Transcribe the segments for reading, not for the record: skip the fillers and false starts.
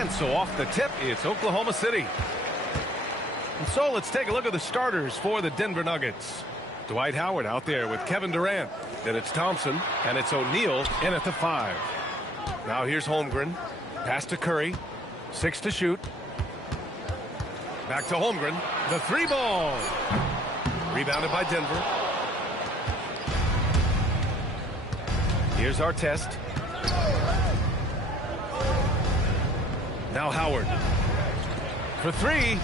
And so off the tip, it's Oklahoma City. And so let's take a look at the starters for the Denver Nuggets. Dwight Howard out there with Kevin Durant. Then it's Thompson, and it's O'Neal in at the 5. Now here's Holmgren. Pass to Curry. 6 to shoot. Back to Holmgren. The 3-ball. Rebounded by Denver. Here's Artest. Now Howard. For 3.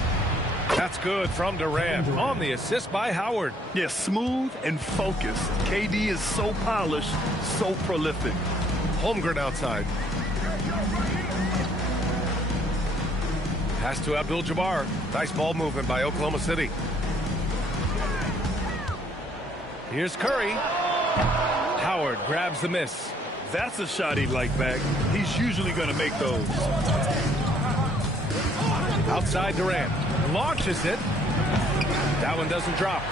That's good from Durant on the assist by Howard. Yeah, smooth and focused. KD is so polished, so prolific. Holmgren outside. Pass to Abdul-Jabbar. Nice ball movement by Oklahoma City. Here's Curry. Howard grabs the miss. That's a shot he'd like back. He's usually going to make those. Outside Durant. Launches it. That one doesn't drop.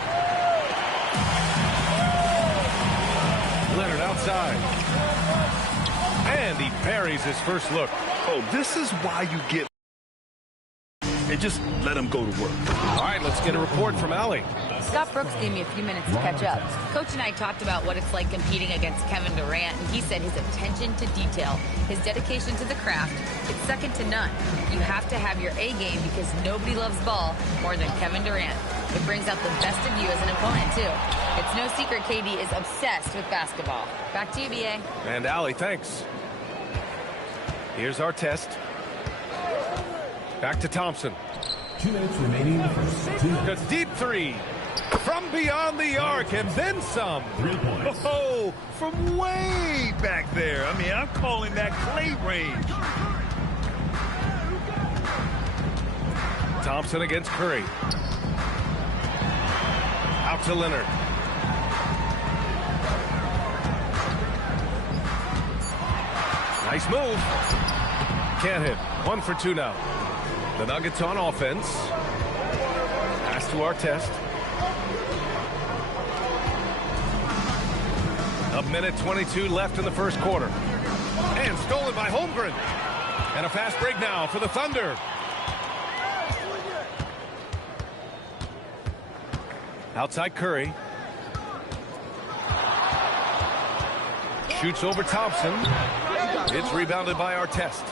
Leonard outside. And he parries his first look. Oh, this is why you get... and just let him go to work. All right, let's get a report from Allie. Scott Brooks gave me a few minutes to catch up. Coach and I talked about what it's like competing against Kevin Durant, and he said his attention to detail, his dedication to the craft, it's second to none. You have to have your A game because nobody loves ball more than Kevin Durant. It brings out the best of you as an opponent, too. It's no secret KD is obsessed with basketball. Back to you, B.A. And Allie, thanks. Here's Artest. Back to Thompson. 2 minutes remaining in the first. 2 minutes. The deep 3 from beyond the arc and then some. 3 points. Oh, from way back there. I mean, I'm calling that clay range. Thompson against Curry. Out to Leonard. Nice move. Can't hit. 1 for 2 now. The Nuggets on offense. Pass to Artest. A minute 22 left in the first quarter. And stolen by Holmgren. And a fast break now for the Thunder. Outside Curry. Shoots over Thompson. It's rebounded by Artest.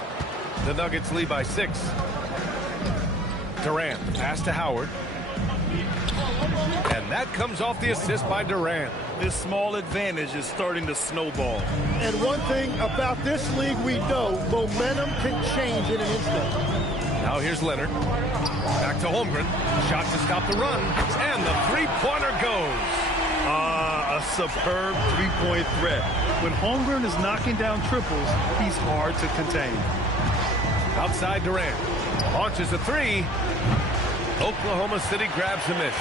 The Nuggets lead by 6. Durant, pass to Howard. And that comes off the assist by Durant. This small advantage is starting to snowball. And one thing about this league we know, momentum can change in an instant. Now here's Leonard. Back to Holmgren. Shot to stop the run. And the three-pointer goes. A superb three-point threat. When Holmgren is knocking down triples, he's hard to contain. Outside Durant. Launches a 3. Oklahoma City grabs the miss.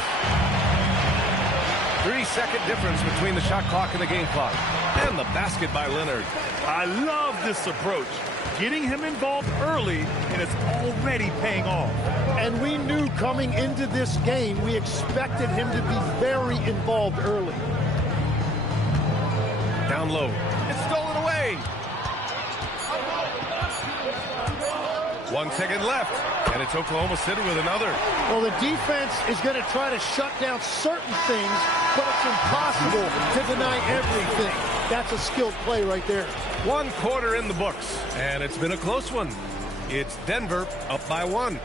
3-second difference between the shot clock and the game clock. And the basket by Leonard. I love this approach. Getting him involved early, and it's already paying off. And we knew coming into this game, we expected him to be very involved early. Down low. It's stolen away. 1 second left. And it's Oklahoma City with another. Well, the defense is going to try to shut down certain things, but it's impossible to deny everything. That's a skilled play right there. 1 quarter in the books, and it's been a close one. It's Denver up by 1.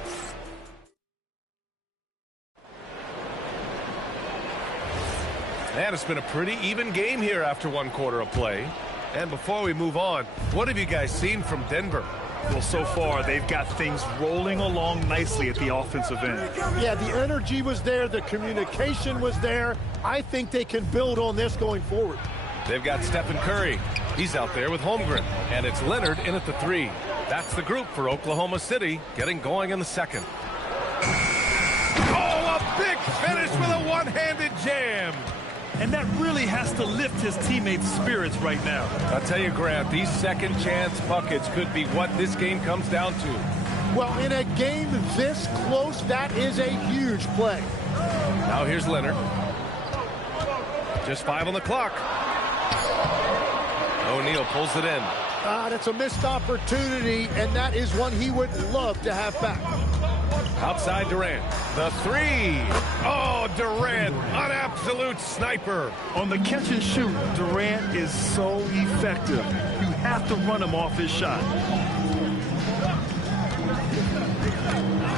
And it's been a pretty even game here after 1 quarter of play. And before we move on, what have you guys seen from Denver? Well, so far, they've got things rolling along nicely at the offensive end. Yeah, the energy was there. The communication was there. I think they can build on this going forward. They've got Stephen Curry. He's out there with Holmgren. And it's Leonard in at the 3. That's the group for Oklahoma City getting going in the second. Oh, a big finish with a one-handed jam. And that really has to lift his teammates' spirits right now. I'll tell you, Grant, these second-chance buckets could be what this game comes down to. Well, in a game this close, that is a huge play. Now here's Leonard. Just 5 on the clock. O'Neal pulls it in. That's a missed opportunity, and that is one he would love to have back. Outside Durant. The three. Oh, Durant, an absolute sniper. On the catch and shoot, Durant is so effective. You have to run him off his shot.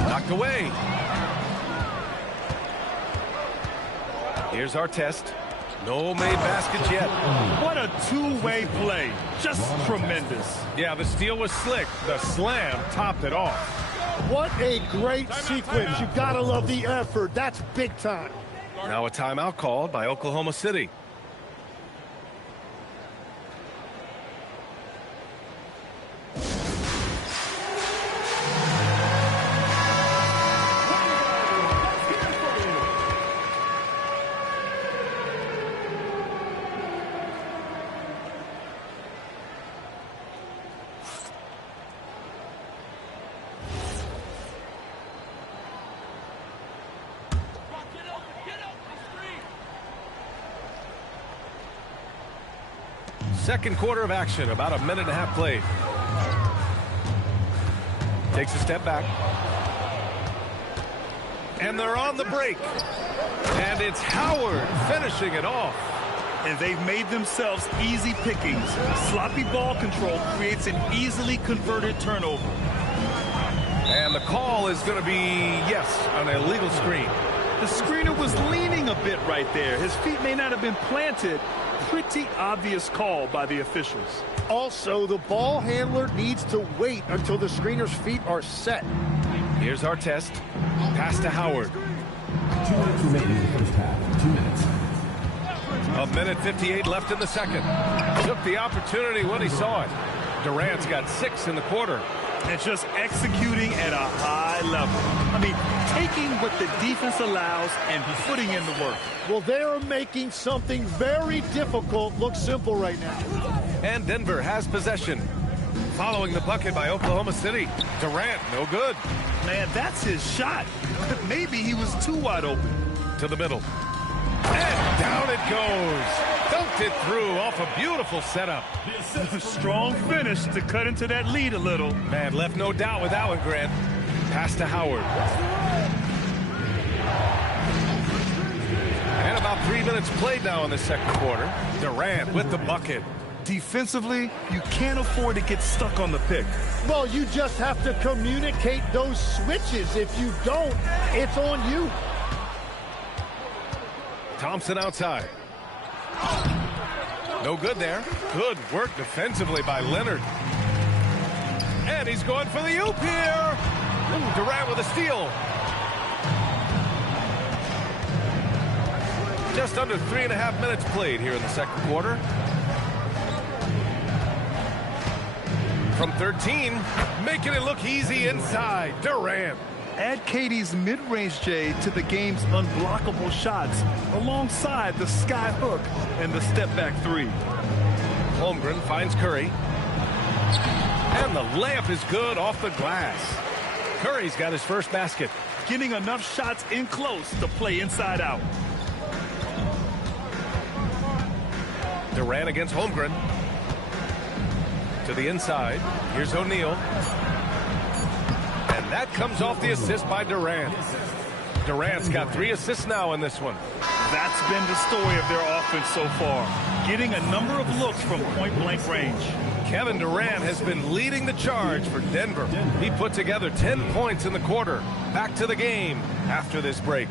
Knocked away. Here's our test. No made baskets yet. What a two-way play. Just tremendous. Yeah, the steal was slick. The slam topped it off. What a great sequence. You gotta love the effort. That's big time. Now a timeout called by Oklahoma City. Second quarter of action, about a minute and a half played. Takes a step back. And they're on the break. And it's Howard finishing it off. And they've made themselves easy pickings. Sloppy ball control creates an easily converted turnover. And the call is going to be, yes, an illegal screen. The screener was leaning a bit right there. His feet may not have been planted. Pretty obvious call by the officials. Also, the ball handler needs to wait until the screener's feet are set. Here's our test. Pass to Howard. 2 minutes remaining in the first half. 2 minutes. A minute 58 left in the second. Took the opportunity when he saw it. Durant's got 6 in the quarter. And just executing at a high level. I mean, taking what the defense allows and putting in the work. Well, they're making something very difficult look simple right now. And Denver has possession. Following the bucket by Oklahoma City. Durant, no good. Man, that's his shot. Maybe he was too wide open. To the middle. And down it goes. Dunked it through off a beautiful setup. Strong finish to cut into that lead a little. Man, left no doubt with that one, Grant. Pass to Howard. And about 3 minutes played now in the second quarter. Durant with the bucket. Defensively, you can't afford to get stuck on the pick. Well, you just have to communicate those switches. If you don't, it's on you. Thompson outside. No good there. Good work defensively by Leonard. And he's going for the oop here. Ooh, Durant with a steal. Just under 3.5 minutes played here in the second quarter. From 13, making it look easy inside. Durant. Add KD's mid-range J to the game's unblockable shots alongside the sky hook and the step-back three. Holmgren finds Curry. And the layup is good off the glass. Curry's got his first basket. Getting enough shots in close to play inside out. Durant against Holmgren. To the inside. Here's O'Neal. And that comes off the assist by Durant. Durant's got 3 assists now in this one. That's been the story of their offense so far. Getting a number of looks from point-blank range. Kevin Durant has been leading the charge for Denver. He put together 10 points in the quarter. Back to the game after this break.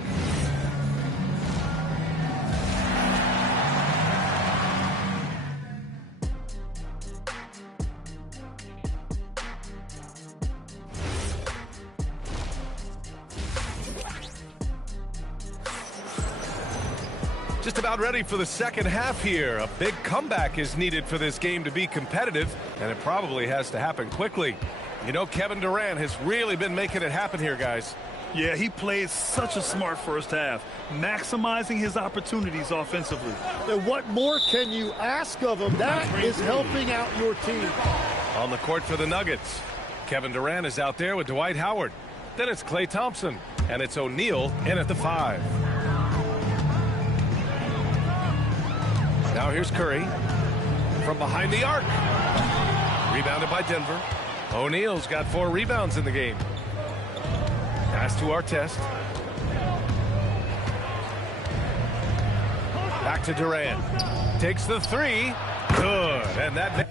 Just about ready for the second half here. A big comeback is needed for this game to be competitive, and it probably has to happen quickly. You know, Kevin Durant has really been making it happen here, guys. Yeah, he played such a smart first half, maximizing his opportunities offensively. And what more can you ask of him? That is helping out your team. On the court for the Nuggets, Kevin Durant is out there with Dwight Howard. Then it's Klay Thompson, and it's O'Neal in at the 5. Now here's Curry from behind the arc. Rebounded by Denver. O'Neal's got 4 rebounds in the game. Pass to Artest. Back to Durant. Takes the 3. Good. And that...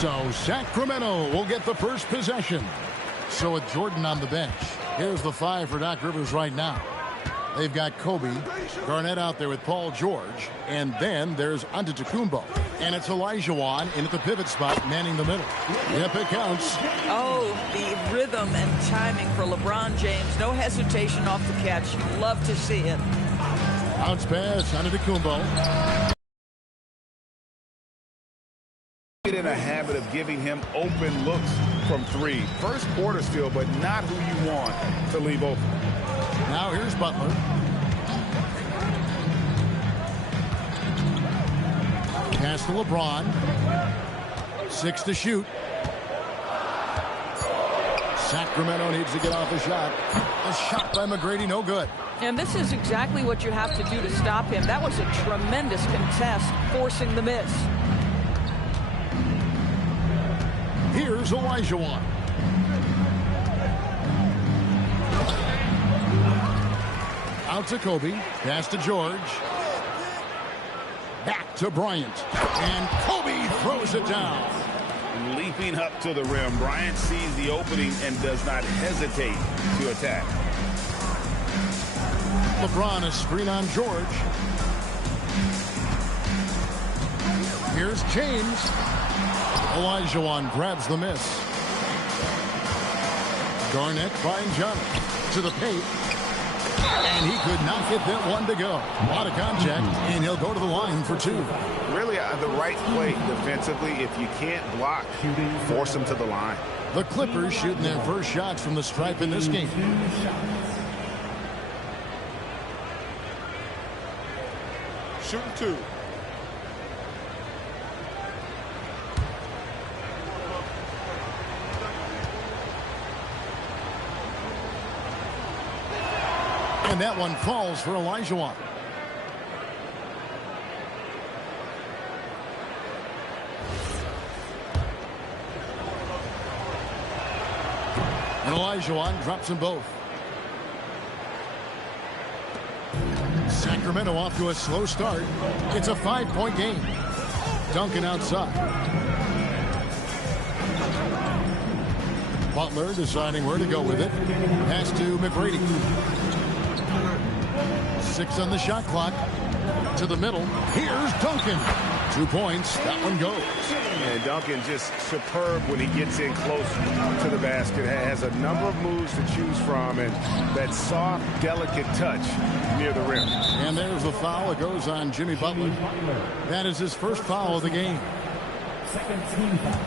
So Sacramento will get the first possession. So with Jordan on the bench, here's the 5 for Doc Rivers right now. They've got Kobe. Garnett out there with Paul George. And then there's Antetokounmpo. And it's Olajuwon in at the pivot spot, manning the middle. Yep, it counts. Oh, the rhythm and timing for LeBron James. No hesitation off the catch. You love to see it. Bounce pass, Antetokounmpo. Get in a habit of giving him open looks from three. First quarter still, but not who you want to leave open. Now here's Butler. Pass to LeBron. 6 to shoot. Sacramento needs to get off a shot. A shot by McGrady, no good. And this is exactly what you have to do to stop him. That was a tremendous contest, forcing the miss. Here's Olajuwon. Out to Kobe. Pass to George. Back to Bryant. And Kobe throws it down. Leaping up to the rim, Bryant sees the opening and does not hesitate to attack. LeBron a screen on George. Here's James. Olajuwon grabs the miss. Garnett finds Young to the paint. And he could not get that one to go. A lot of contact, and he'll go to the line for 2. Really the right play defensively. If you can't block, force him to the line. The Clippers shooting their first shots from the stripe in this game. Shooting 2. And that one falls for Olajuwon. And Olajuwon drops them both. Sacramento off to a slow start. It's a 5-point game. Duncan outside. Butler deciding where to go with it. Pass to McGrady. 6 on the shot clock. To the middle. Here's Duncan. 2 points. That one goes. And Duncan just superb when he gets in close to the basket. Has a number of moves to choose from, and that soft, delicate touch near the rim. And there's the foul. It goes on Jimmy Butler. That is his first foul of the game. Second team foul.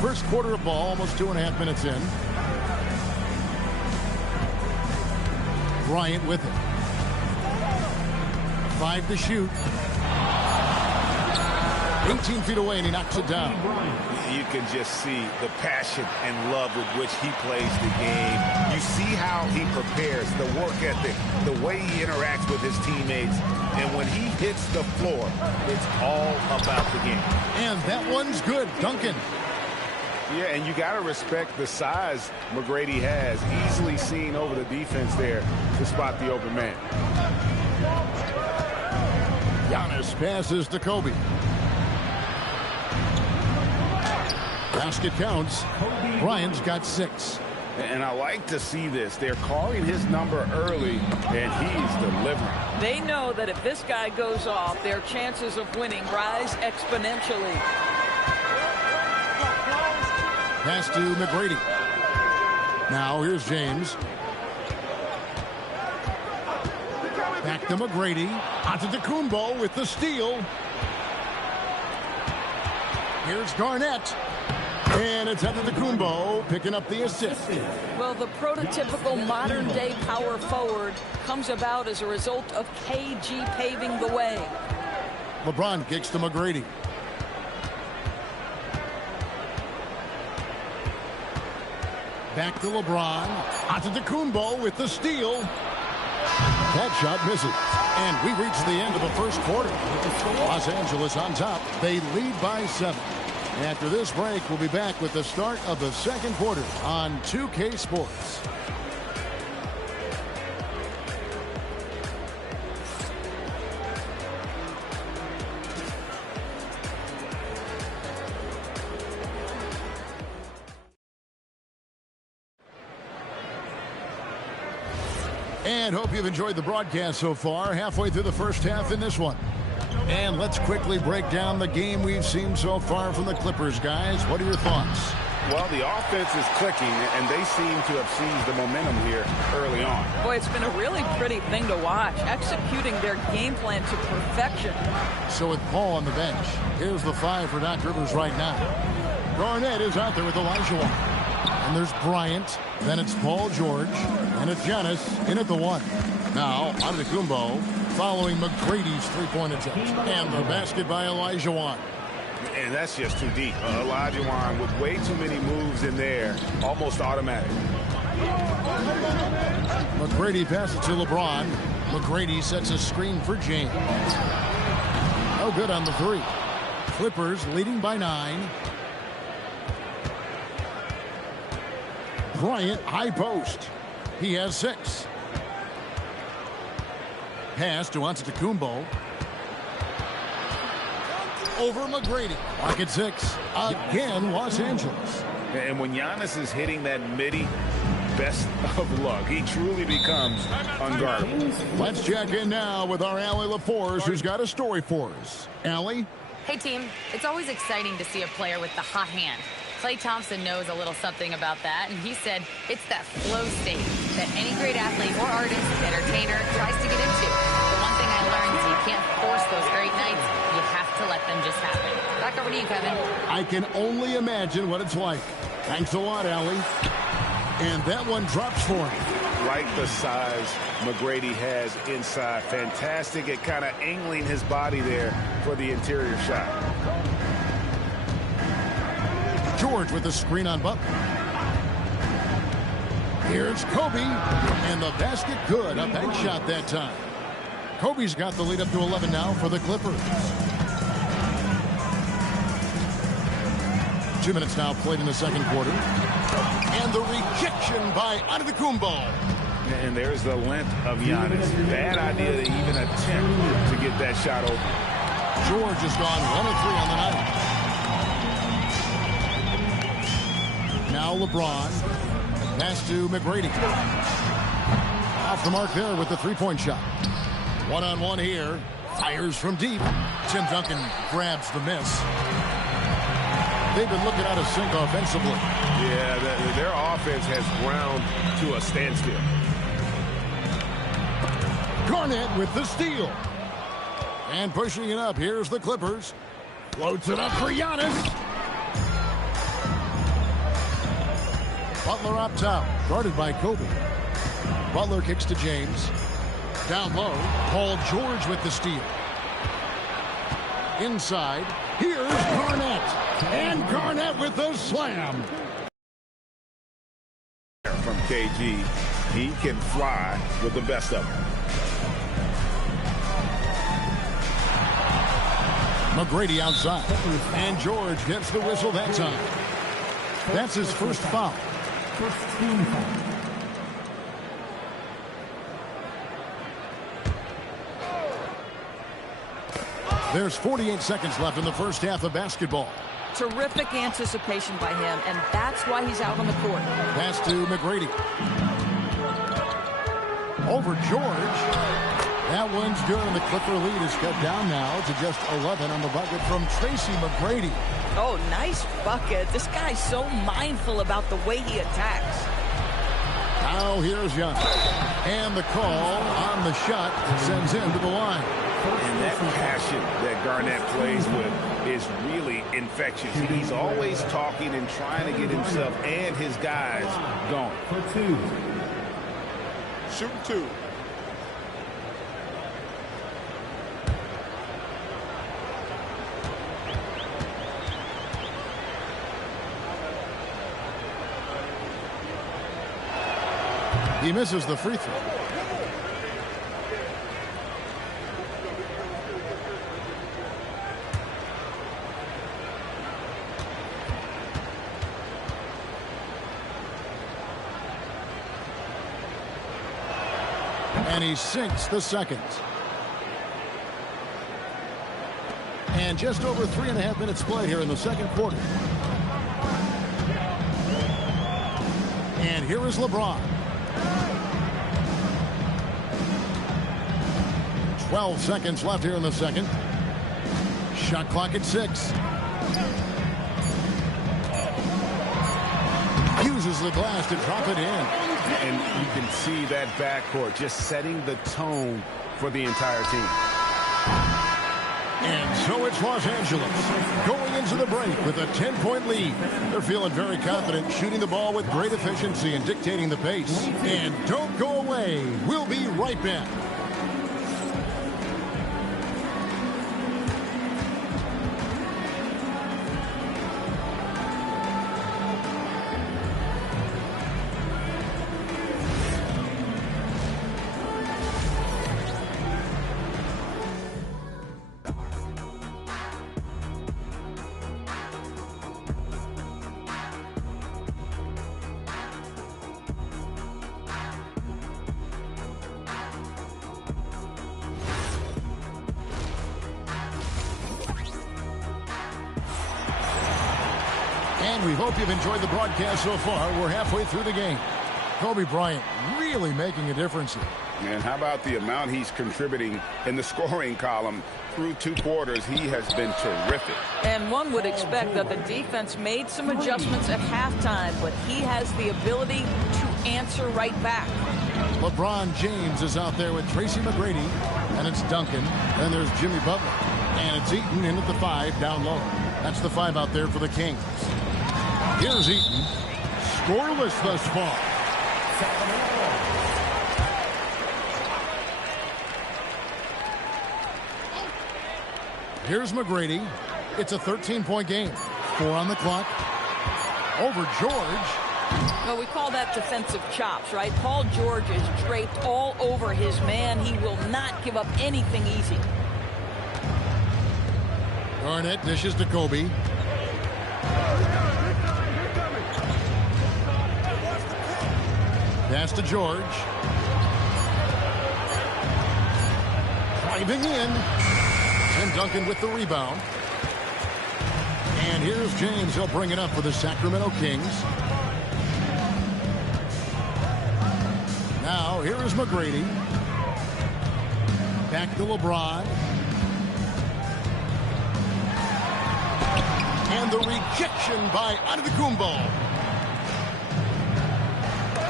First quarter of ball, almost 2.5 minutes in. Bryant with it. 5 to shoot. 18 feet away, and he knocks it down. You can just see the passion and love with which he plays the game. You see how he prepares, the work ethic, the way he interacts with his teammates. And when he hits the floor, it's all about the game. And that one's good. Duncan. Yeah, and you got to respect the size McGrady has. Easily seen over the defense there to spot the open man. Giannis passes to Kobe. Basket counts. Bryant's got 6. And I like to see this. They're calling his number early, and he's delivering. They know that if this guy goes off, their chances of winning rise exponentially. Pass to McGrady. Now here's James. Back to McGrady. Antetokounmpo with the steal. Here's Garnett. And it's Antetokounmpo picking up the assist. Well, the prototypical modern-day power forward comes about as a result of KG paving the way. LeBron kicks to McGrady. Back to LeBron. Antetokounmpo with the steal. That shot misses. And we reach the end of the first quarter. Los Angeles on top. They lead by 7. After this break, we'll be back with the start of the second quarter on 2K Sports. And hope you've enjoyed the broadcast so far. Halfway through the first half in this one. And let's quickly break down the game we've seen so far from the Clippers, guys. What are your thoughts? Well, the offense is clicking, and they seem to have seized the momentum here early on. Boy, it's been a really pretty thing to watch, executing their game plan to perfection. So with Paul on the bench, here's the 5 for Doc Rivers right now. Garnett is out there with Olajuwon. And there's Bryant. Then it's Paul George. And it's Giannis in at the 1. Now, Antetokounmpo following McGrady's three-point attempt. And the basket by Olajuwon. And that's just too deep. Olajuwon with way too many moves in there. Almost automatic. McGrady passes to LeBron. McGrady sets a screen for James. No good on the 3. Clippers leading by 9. Bryant, high post. He has 6. Pass to Antetokounmpo. Over McGrady. Mark at 6. Again, Los Angeles. And when Giannis is hitting that midi, best of luck. He truly becomes unguardable. Let's check in now with our Allie LaForce, who's got a story for us. Allie? Hey, team. It's always exciting to see a player with the hot hand. Klay Thompson knows a little something about that, and he said it's that flow state that any great athlete or artist, entertainer, tries to get into. The one thing I learned is you can't force those great nights. You have to let them just happen. Back over to you, Kevin. I can only imagine what it's like. Thanks a lot, Allie. And that one drops for him. Like the size McGrady has inside. Fantastic at kind of angling his body there for the interior shot. George with the screen on Butler. Here's Kobe. And the basket good. A bank shot that time. Kobe's got the lead up to 11 now for the Clippers. 2 minutes now played in the second quarter. And the rejection by Antetokounmpo. And there's the length of Giannis. Bad idea to even attempt to get that shot open. George has gone 1 of 3 on the night. Now LeBron. Pass to McGrady. Off the mark there with the three-point shot. One-on-one here. Fires from deep. Tim Duncan grabs the miss. They've been looking out of sync offensively. Yeah, their offense has ground to a standstill. Garnett with the steal. And pushing it up. Here's the Clippers. Floats it up for Giannis. Butler up top. Guarded by Kobe. Butler kicks to James. Down low. Paul George with the steal. Inside. Here's Garnett. And Garnett with the slam. From KG. He can fly with the best of them. McGrady outside. And George gets the whistle that time. That's his first foul. First team foul. There's 48 seconds left in the first half of basketball. Terrific anticipation by him, and that's why he's out on the court. Pass to McGrady. Over George. That one's good, and the Clipper lead is cut down now to just 11 on the bucket from Tracy McGrady. Oh, nice bucket. This guy's so mindful about the way he attacks. Now here's Young. And the call on the shot sends him to the line. And that passion that Garnett plays with is really infectious. He's always talking and trying to get himself and his guys going. For 2. Shoot 2. He misses the free throw. And he sinks the second. And just over 3.5 minutes play here in the second quarter. And here is LeBron. 12 seconds left here in the second. Shot clock at 6. Uses the glass to drop it in. And you can see that backcourt just setting the tone for the entire team. And so it's Los Angeles going into the break with a 10-point lead. They're feeling very confident, shooting the ball with great efficiency and dictating the pace. And don't go away. We'll be right back. And we hope you've enjoyed the broadcast so far. We're halfway through the game. Kobe Bryant really making a difference here. And how about the amount he's contributing in the scoring column through 2 quarters? He has been terrific. And one would expect that the defense made some adjustments at halftime, but he has the ability to answer right back. LeBron James is out there with Tracy McGrady, and it's Duncan, and there's Jimmy Butler. And it's Eaton in at the 5 down low. That's the 5 out there for the Kings. Here's Eaton, scoreless thus far. Here's McGrady. It's a 13-point game. 4 on the clock. Over George. Well, we call that defensive chops, right? Paul George is draped all over his man. He will not give up anything easy. Garnett dishes to Kobe. Pass to George. Driving in. And Duncan with the rebound. And here's James. He'll bring it up for the Sacramento Kings. Now, here is McGrady. Back to LeBron. And the rejection by Antetokounmpo.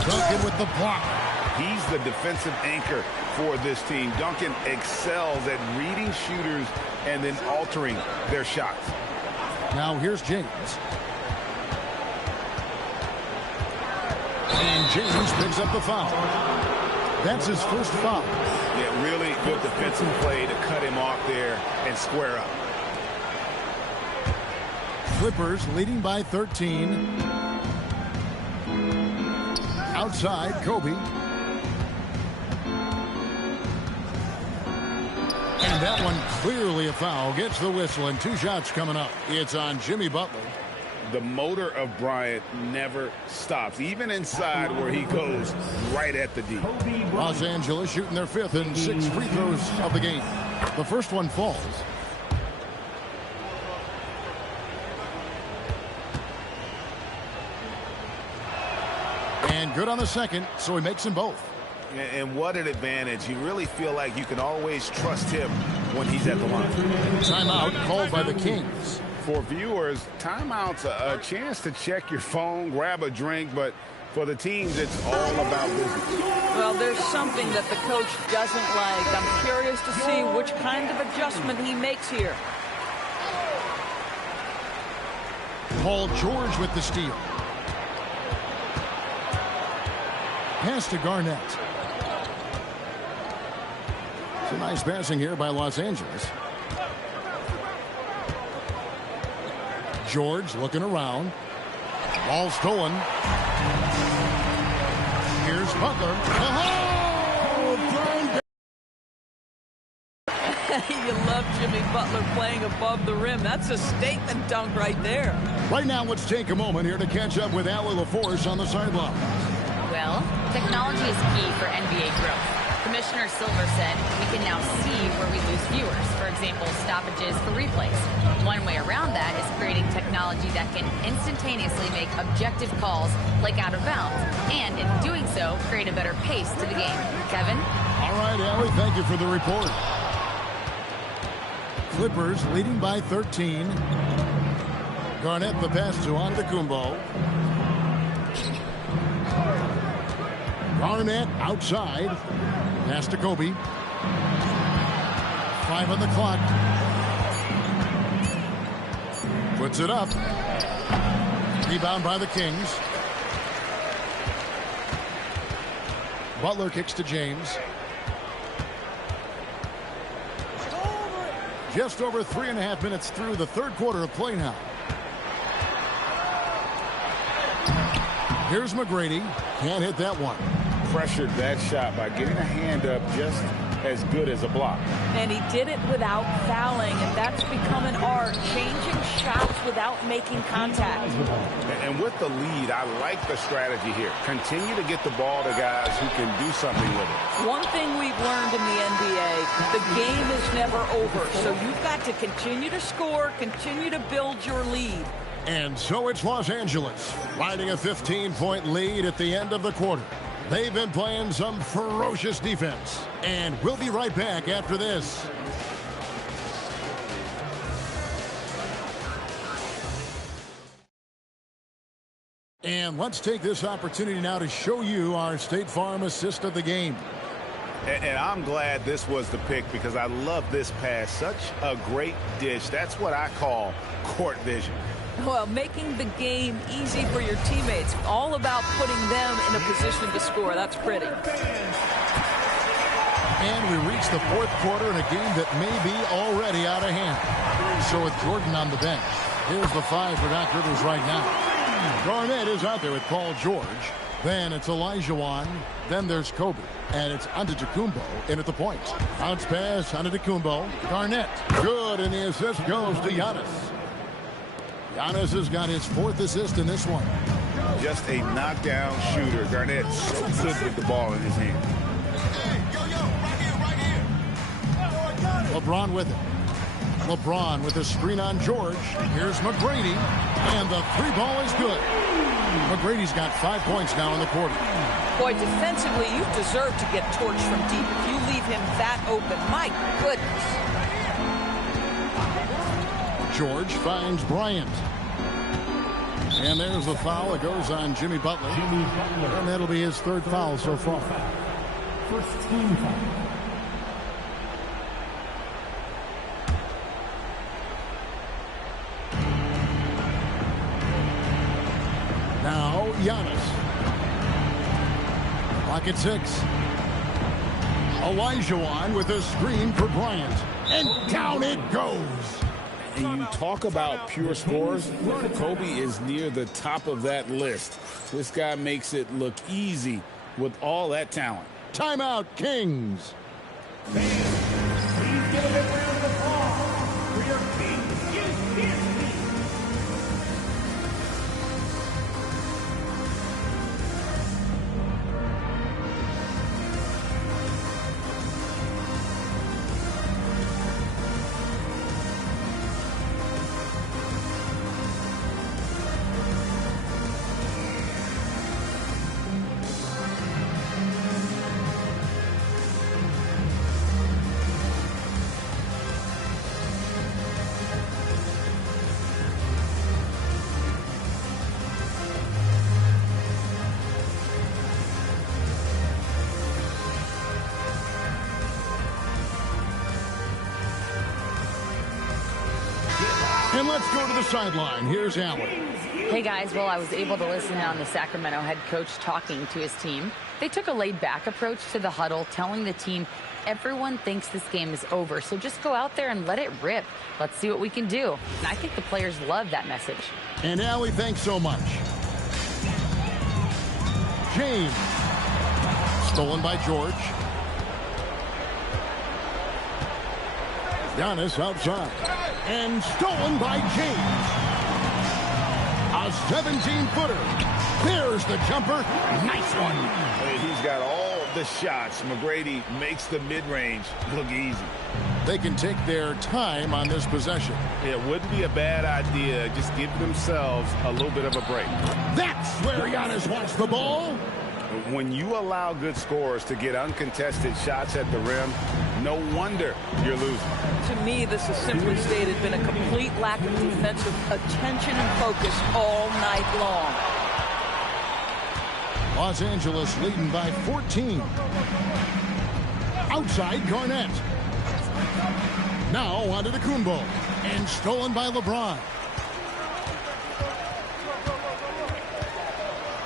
Duncan with the block. He's the defensive anchor for this team. Duncan excels at reading shooters and then altering their shots. Now here's James. And James picks up the foul. That's his first foul. Yeah, really good defensive play to cut him off there and square up. Clippers leading by 13. Outside, Kobe. And that one clearly a foul. Gets the whistle and 2 shots coming up. It's on Jimmy Butler. The motor of Bryant never stops, even inside where he goes right at the D. Los Angeles shooting their 5th and 6th free throws of the game. The first one falls. And good on the second, so he makes them both. And what an advantage. You really feel like you can always trust him when he's at the line. Timeout called by the Kings. For viewers, timeout's a chance to check your phone, grab a drink, but for the teams, it's all about business. Well, there's something that the coach doesn't like. I'm curious to see which kind of adjustment he makes here. Paul George with the steal. Pass to Garnett. It's a nice passing here by Los Angeles. George looking around. Ball stolen. Here's Butler. You love Jimmy Butler playing above the rim. That's a statement dunk right there. Right now, let's take a moment here to catch up with Allie LaForce on the sideline. Well, technology is key for NBA growth. Commissioner Silver said we can now see where we lose viewers. For example, stoppages for replays. One way around that is creating technology that can instantaneously make objective calls like out of bounds, and in doing so, create a better pace to the game. Kevin? All right, Allie, thank you for the report. Clippers leading by 13. Garnett the pass to Antetokounmpo. Garnett outside. Pass to Kobe. 5 on the clock. Puts it up. Rebound by the Kings. Butler kicks to James. Just over 3.5 minutes through the third quarter of play now. Here's McGrady. Can't hit that one. Pressured that shot by getting a hand up just as good as a block. And he did it without fouling, and that's become an art, changing shots without making contact. And with the lead, I like the strategy here. Continue to get the ball to guys who can do something with it. One thing we've learned in the NBA, the game is never over, so you've got to continue to score, continue to build your lead. And so it's Los Angeles riding a 15-point lead at the end of the quarter. They've been playing some ferocious defense. And we'll be right back after this. And let's take this opportunity now to show you our State Farm assist of the game. And I'm glad this was the pick because I love this pass. Such a great dish. That's what I call court vision. Well, making the game easy for your teammates. All about putting them in a position to score. That's pretty. And we reach the fourth quarter in a game that may be already out of hand. So with Jordan on the bench, here's the 5 for Doc Rivers right now. Garnett is out there with Paul George. Then it's Olajuwon. Then there's Kobe. And it's Antetokounmpo in at the point. Bounce pass, Antetokounmpo. Garnett. Good, and the assist goes to Giannis. Giannis has got his 4th assist in this one. Just a knockdown shooter. Garnett so good with the ball in his hand. LeBron with it. LeBron with a screen on George. Here's McGrady. And the 3-ball is good. McGrady's got 5 points now in the quarter. Boy, defensively, you deserve to get torched from deep. If you leave him that open, my goodness. George finds Bryant. And there's the foul. It goes on Jimmy Butler. And that'll be his 3rd foul so far. First team foul. Now Giannis. Clock at 6. Olajuwon with a screen for Bryant. And down it goes. And you talk about pure scores, Kobe is near the top of that list. This guy makes it look easy with all that talent. Timeout, Kings. And let's go to the sideline. Here's Allen. Hey, guys. Well, I was able to listen in on the Sacramento head coach talking to his team. They took a laid-back approach to the huddle, telling the team everyone thinks this game is over, so just go out there and let it rip. Let's see what we can do. And I think the players love that message. And Allie, thanks so much. James. Stolen by George. Giannis outside. And stolen by James. A 17-footer. There's the jumper. Nice one. He's got all the shots. McGrady makes the mid-range look easy. They can take their time on this possession. It wouldn't be a bad idea. Just give themselves a little bit of a break. That's where Giannis wants the ball. When you allow good scorers to get uncontested shots at the rim, No wonder you're losing. To me, this has simply stated been a complete lack of defensive attention and focus all night long. Los Angeles leading by 14. Outside Garnett. Now onto the Kumbo. And stolen by LeBron.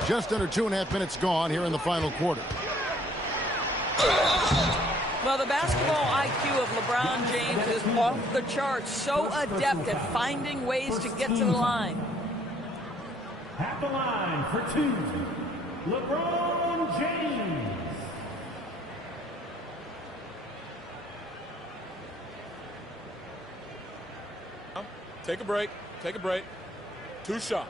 Just under 2.5 minutes gone here in the final quarter. Well, the basketball IQ of LeBron James is off the charts. So adept at finding ways to get to the line. At the line for two, LeBron James. Take a break. Take a break. 2 shots.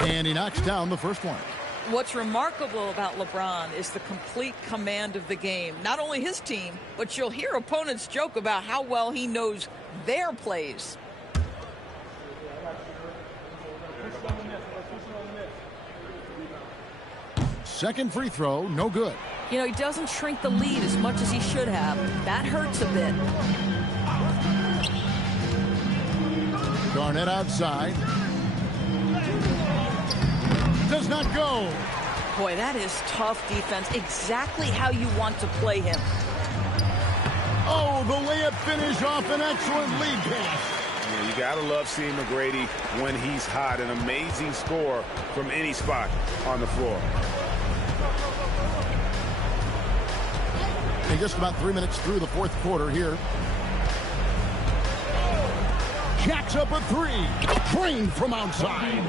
And he knocks down the first one. What's remarkable about LeBron is the complete command of the game. Not only his team, but you'll hear opponents joke about how well he knows their plays. Second free throw, no good. You know, he doesn't shrink the lead as much as he should have. That hurts a bit. Garnett outside. Does not go. Boy, that is tough defense. Exactly how you want to play him. Oh, the layup finish off an excellent lead pass. Yeah, you got to love seeing McGrady when he's hot. An amazing score from any spot on the floor. And just about 3 minutes through the fourth quarter here. Jacks up a three. Trained from outside.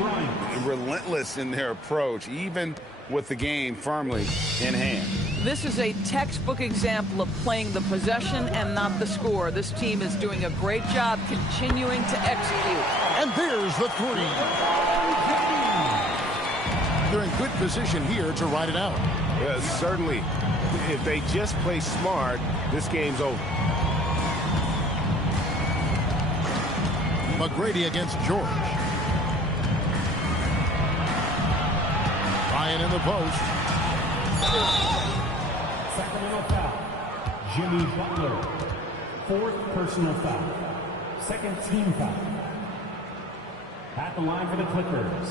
Relentless in their approach, even with the game firmly in hand. This is a textbook example of playing the possession and not the score. This team is doing a great job continuing to execute. And there's the three. They're in good position here to ride it out. Yeah, certainly. If they just play smart, this game's over. McGrady against George. Ryan in the post. Sacramento foul. Jimmy Butler. 4th personal foul. 2nd team foul. At the line for the Clippers,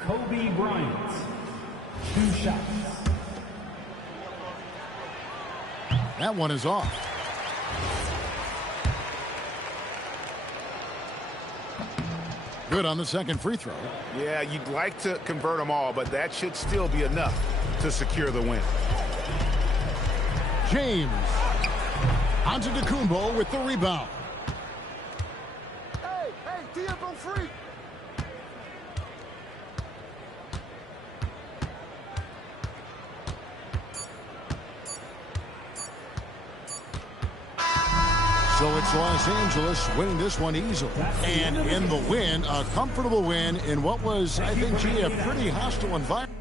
Kobe Bryant. 2 shots. That one is off. Good on the second free throw. Yeah, you'd like to convert them all, but that should still be enough to secure the win. James. Onto Kumbo with the rebound. Hey, Dia, go free. So it's Los Angeles winning this one easily. And in the win, a comfortable win in what was, I think, a pretty hostile environment.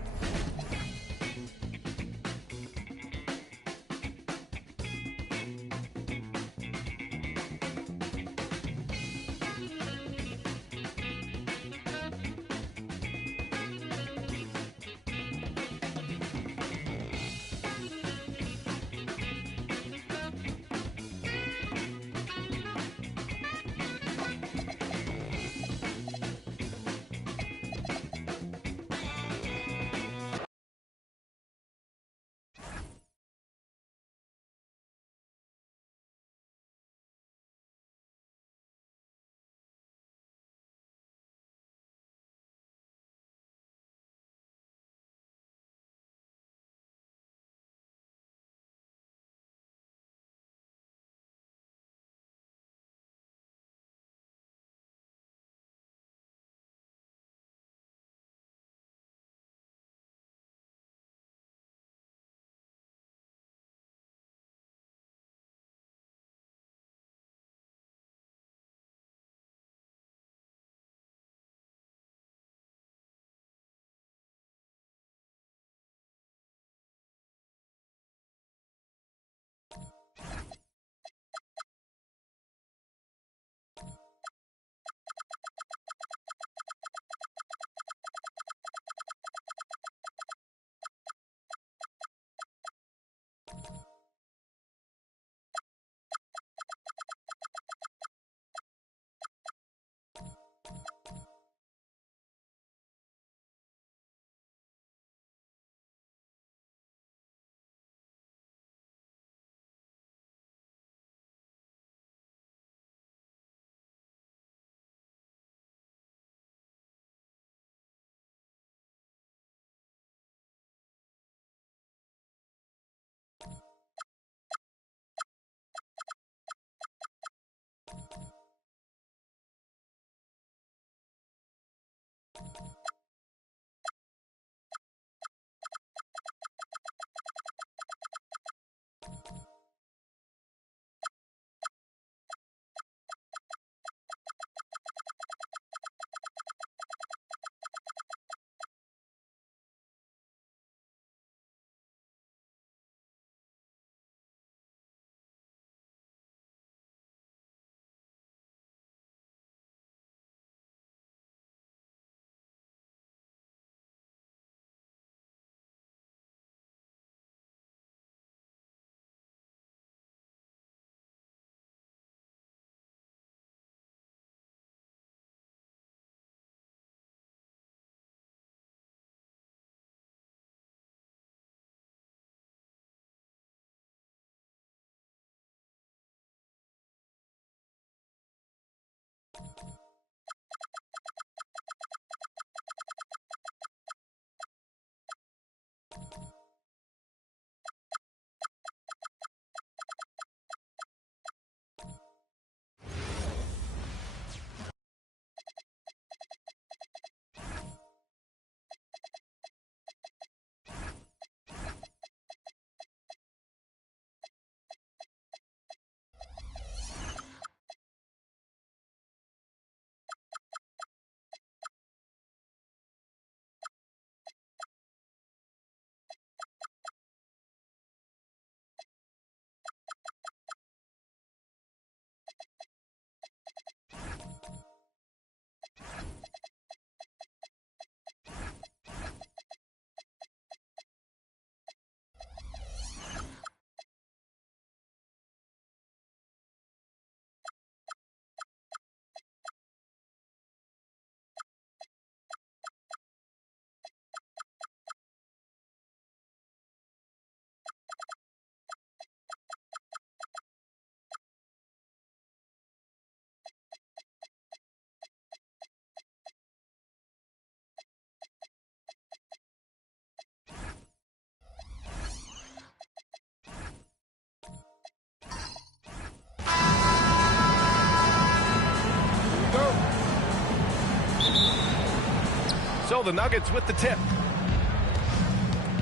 So the Nuggets with the tip.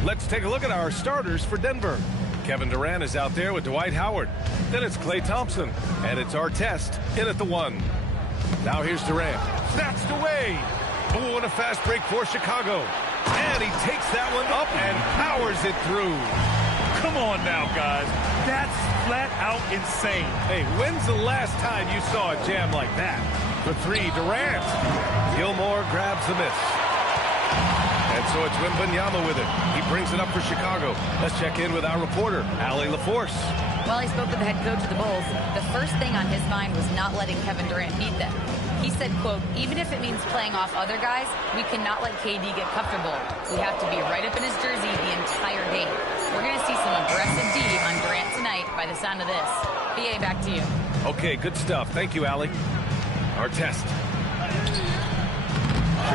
Let's take a look at our starters for Denver. Kevin Durant is out there with Dwight Howard. Then it's Klay Thompson. And it's Artest in at the 1. Now here's Durant. Snatched away. Oh, and a fast break for Chicago. And he takes that one up and powers it through. Come on now, guys. That's flat out insane. Hey, when's the last time you saw a jam like that? For 3, Durant. Gilmore grabs the miss. And so it's Wembanyama with it. He brings it up for Chicago. Let's check in with our reporter, Allie LaForce. Well, he spoke with the head coach of the Bulls. The first thing on his mind was not letting Kevin Durant beat them. He said, quote, even if it means playing off other guys, we cannot let KD get comfortable. We have to be right up in his jersey the entire game. We're going to see some aggressive D on Durant tonight by the sound of this. BA, back to you. Okay, good stuff. Thank you, Allie. Artest.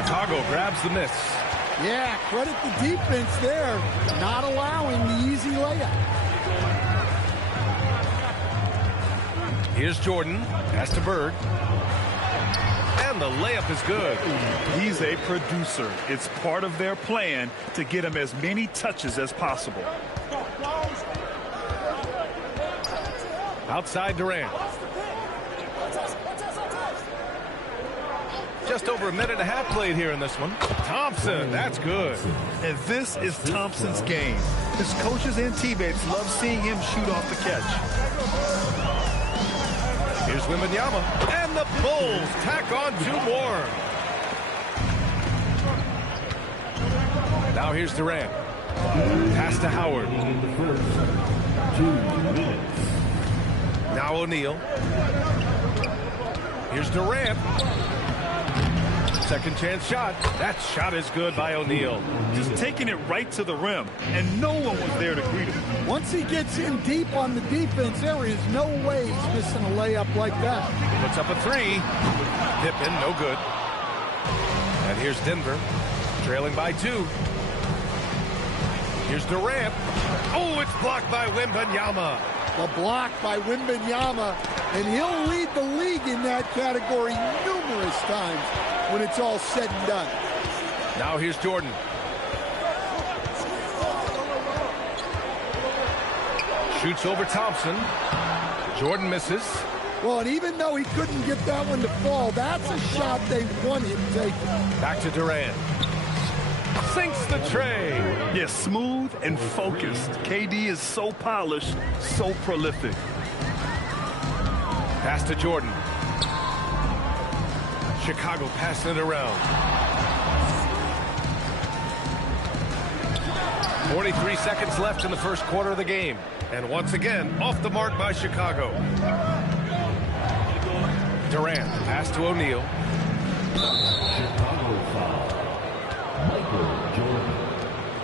Chicago grabs the miss. Yeah, credit the defense there, not allowing the easy layup. Here's Jordan. Pass to Bird. And the layup is good. He's a producer. It's part of their plan to get him as many touches as possible. Outside Durant. Just over a minute and a half played here in this one. Thompson, that's good. And this is Thompson's game. His coaches and teammates love seeing him shoot off the catch. Here's Wembanyama. And the Bulls tack on 2 more. Now here's Durant. Pass to Howard. Now O'Neal. Here's Durant. Second chance shot. That shot is good by O'Neal. Just taking it right to the rim, and no one was there to greet him. Once he gets in deep on the defense, there is no way he's missing a layup like that. Puts up a 3. Pippen, no good. And here's Denver, trailing by 2. Here's Durant. Oh, it's blocked by Wembanyama. The block by Wembanyama, and he'll lead the league in that category numerous times when it's all said and done. Now here's Jordan. Shoots over Thompson. Jordan misses. Well, and even though he couldn't get that one to fall, that's a shot they want him taking. Back to Durant. Sinks the tray. Yeah, smooth and focused. KD is so polished, so prolific. Pass to Jordan. Chicago passing it around. 43 seconds left in the first quarter of the game. And once again, off the mark by Chicago. Durant, pass to O'Neal. Chicago foul. Michael Jordan.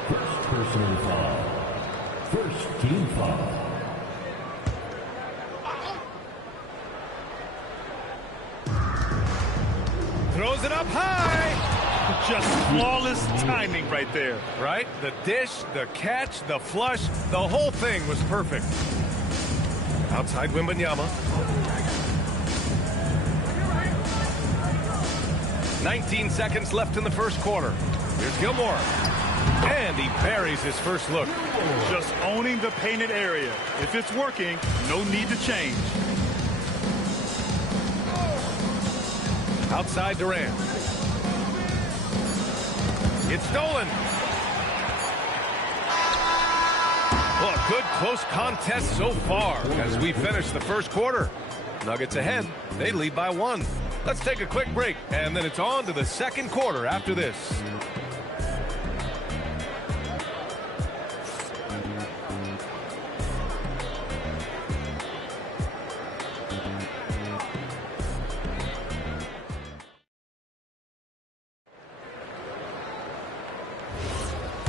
First personal foul. First team foul. Throws it up high. Just flawless timing right there. Right? The dish, the catch, the flush, the whole thing was perfect. Outside Wembanyama. 19 seconds left in the first quarter. Here's Gilmore. And he buries his first look. Just owning the painted area. If it's working, no need to change. Outside Durant. It's stolen. Well, a good close contest so far as we finish the first quarter. Nuggets ahead. They lead by 1. Let's take a quick break, and then it's on to the second quarter after this.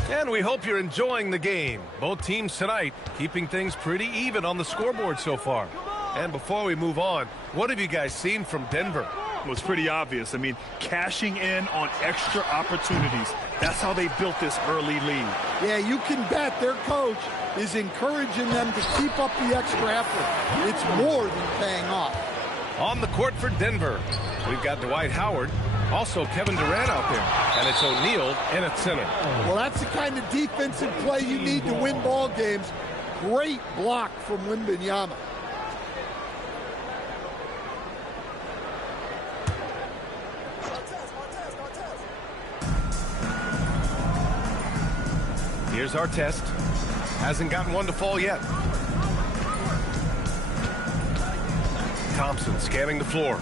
And we hope you're enjoying the game. Both teams tonight keeping things pretty even on the scoreboard so far. And before we move on, what have you guys seen from Denver? Well, it's pretty obvious. I mean, cashing in on extra opportunities. That's how they built this early lead. Yeah, you can bet their coach is encouraging them to keep up the extra effort. It's more than paying off. On the court for Denver, we've got Dwight Howard. Also, Kevin Durant out there. And it's O'Neal in at center. Well, that's the kind of defensive play you need to win ball games. Great block from Wembanyama. Here's Artest. Hasn't gotten one to fall yet. Thompson scanning the floor.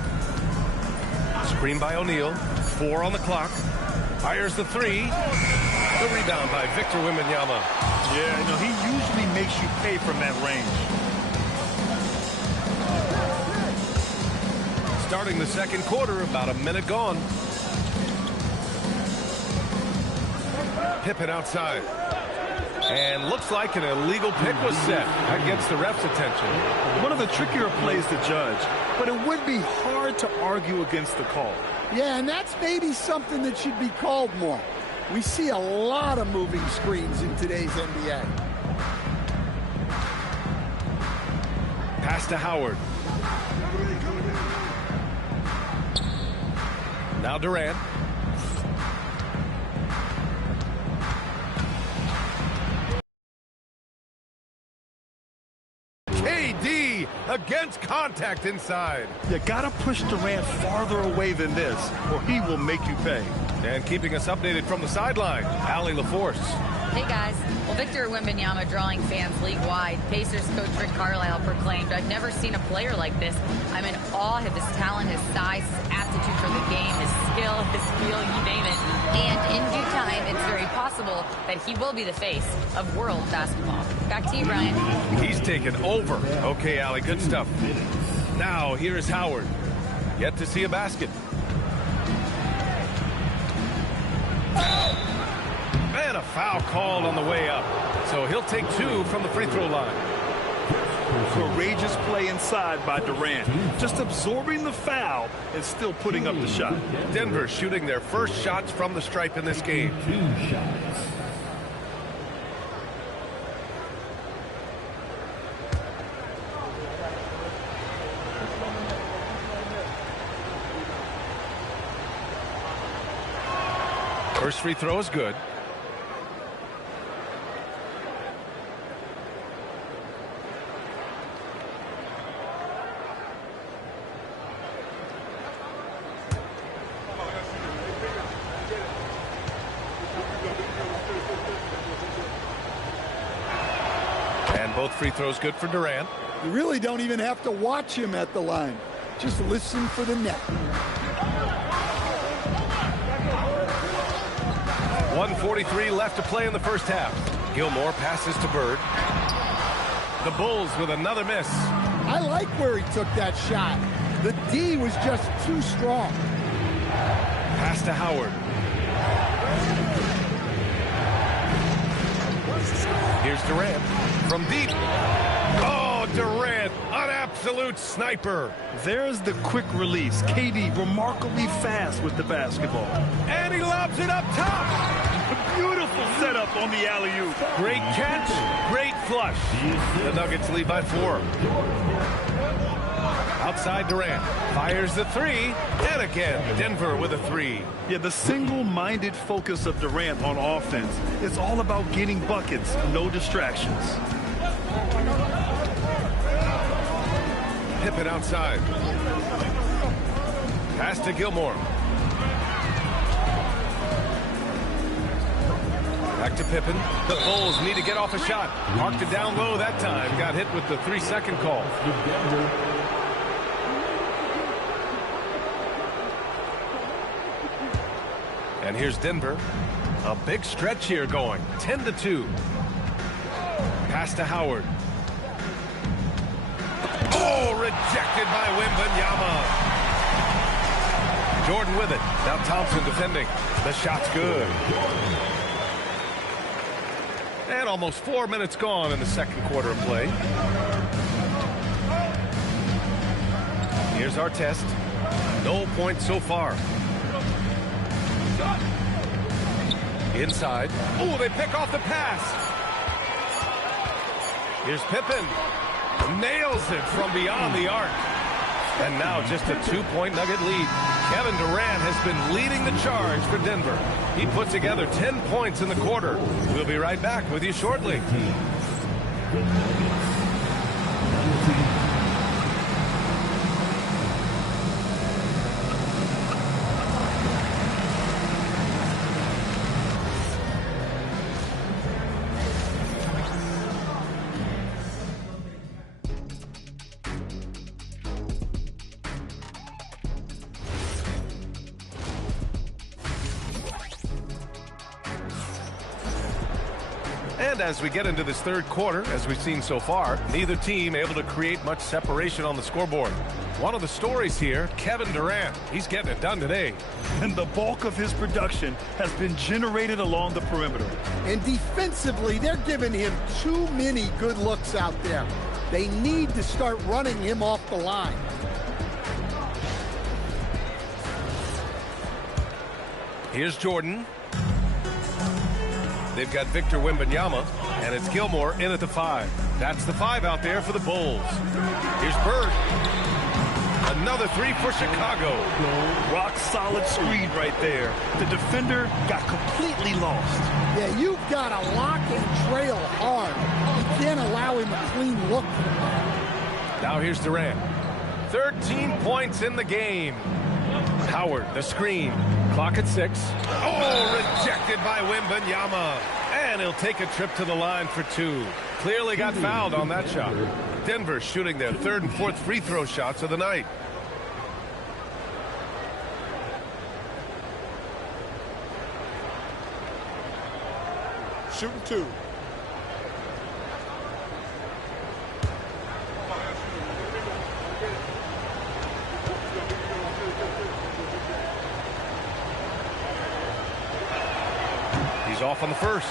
Screen by O'Neal. 4 on the clock. Fires the 3. The rebound by Victor Wembanyama. Yeah, you know, he usually makes you pay from that range. Starting the second quarter, about a minute gone. Pippen outside. And looks like an illegal pick was set. That gets the ref's attention. One of the trickier plays to judge, but it would be hard to argue against the call. Yeah, and that's maybe something that should be called more. We see a lot of moving screens in today's NBA. Pass to Howard. Now Durant. KD against contact inside. You gotta push Durant farther away than this, or he will make you pay. And keeping us updated from the sideline, Allie LaForce. Hey guys, well, Victor Wembanyama drawing fans league-wide. Pacers coach Rick Carlisle proclaimed, "I've never seen a player like this. I'm in awe of his talent, his size, his aptitude for the game, his skill, his feel, you name it." And in due time, it's very possible that he will be the face of world basketball. Back to you, Brian. He's taken over. Okay, Allie, good stuff. Now, here's Howard. Yet to see a basket. And a foul called on the way up. So he'll take 2 from the free throw line. Courageous play inside by Durant. Just absorbing the foul and still putting up the shot. Denver shooting their first shots from the stripe in this game. 2 shots. First free throw is good. And both free throws good for Durant. You really don't even have to watch him at the line. Just listen for the net. 1:43 left to play in the first half. Gilmore passes to Bird. The Bulls with another miss. I like where he took that shot. The D was just too strong. Pass to Howard. Here's Durant from deep. Oh, Durant, an absolute sniper. There's the quick release. KD remarkably fast with the basketball. And he lobs it up top. Beautiful setup on the alley-oop. Great catch, great flush. The Nuggets lead by 4. Outside Durant, fires the 3, and again, Denver with a 3. Yeah, the single-minded focus of Durant on offense. It's all about getting buckets, no distractions. Pippen outside. Pass to Gilmore. Back to Pippen. The Bulls need to get off a shot. Marked it down low that time. Got hit with the 3-second call. And here's Denver. A big stretch here going. 10-2. Pass to Howard. Oh, rejected by Wembanyama. Jordan with it. Now Thompson defending. The shot's good. And almost 4 minutes gone in the second quarter of play. Here's Artest. No points so far. Inside. Oh, they pick off the pass. Here's Pippen. Nails it from beyond the arc. And now just a 2-point Nugget lead. Kevin Durant has been leading the charge for Denver. He put together 10 points in the quarter. We'll be right back with you shortly. And as we get into this third quarter, as we've seen so far, neither team able to create much separation on the scoreboard. One of the stories here, Kevin Durant. He's getting it done today. And the bulk of his production has been generated along the perimeter. And defensively, they're giving him too many good looks out there. They need to start running him off the line. Here's Jordan. They've got Victor Wembanyama, and it's Gilmore in at the 5. That's the 5 out there for the Bulls. Here's Bird. Another 3 for Chicago. Rock solid screen right there. The defender got completely lost. Yeah, you've got to lock and trail hard. You can't allow him a clean look. Now here's Durant. 13 points in the game. Howard, the screen. Clock at 6. Oh, rejected by Wembanyama. And he'll take a trip to the line for 2. Clearly got fouled on that shot. Denver shooting their 3rd and 4th free throw shots of the night. Shooting 2. He's off on the first.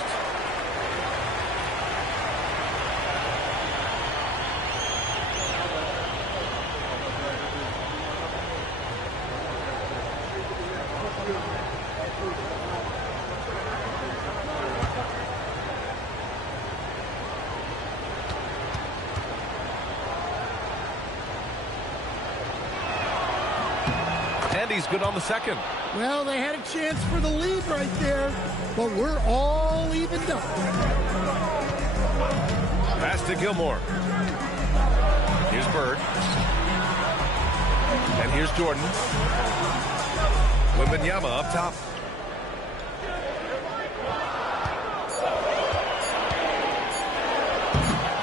And he's good on the second. Well, they had a chance for the lead right there, but we're all evened up. Pass to Gilmore. Here's Bird. And here's Jordan. Wembanyama up top.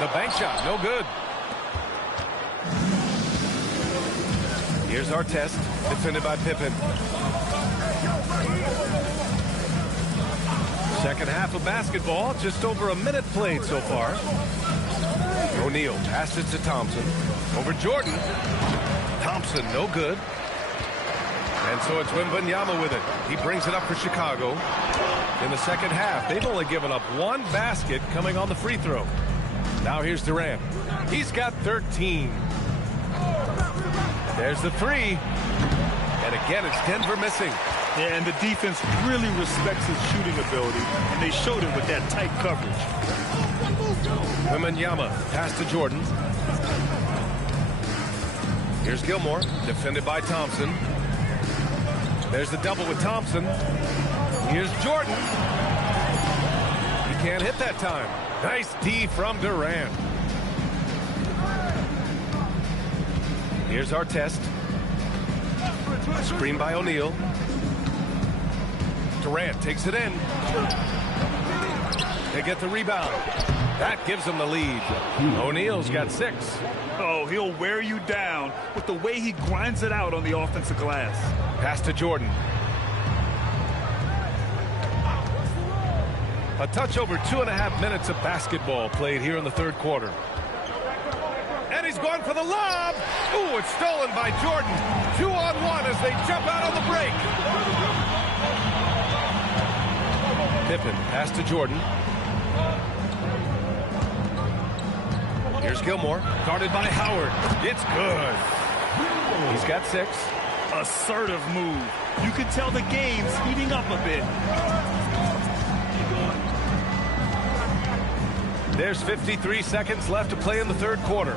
The bank shot, no good. Here's Artest, defended by Pippen. Second half of basketball, just over a minute played so far. O'Neal passed it to Thompson. Over Jordan. Thompson, no good. And so it's Wembanyama with it. He brings it up for Chicago. In the second half, they've only given up 1 basket coming on the free throw. Now here's Durant. He's got 13. There's the 3. And again, it's Denver missing. Yeah, and the defense really respects his shooting ability, and they showed it with that tight coverage. Wembanyama, pass to Jordan. Here's Gilmore, defended by Thompson. There's the double with Thompson. Here's Jordan. He can't hit that time. Nice D from Durant. Here's Artest. Screen by O'Neal. Durant takes it in. They get the rebound. That gives them the lead. O'Neal's got 6. Oh, he'll wear you down with the way he grinds it out on the offensive glass. Pass to Jordan. A touch over 2.5 minutes of basketball played here in the third quarter. And he's going for the lob. Ooh, it's stolen by Jordan. 2-on-1 as they jump out on the break. Pippen, pass to Jordan. Here's Gilmore, guarded by Howard. It's good. He's got 6. Assertive move. You can tell the game's heating up a bit. There's 53 seconds left to play in the third quarter.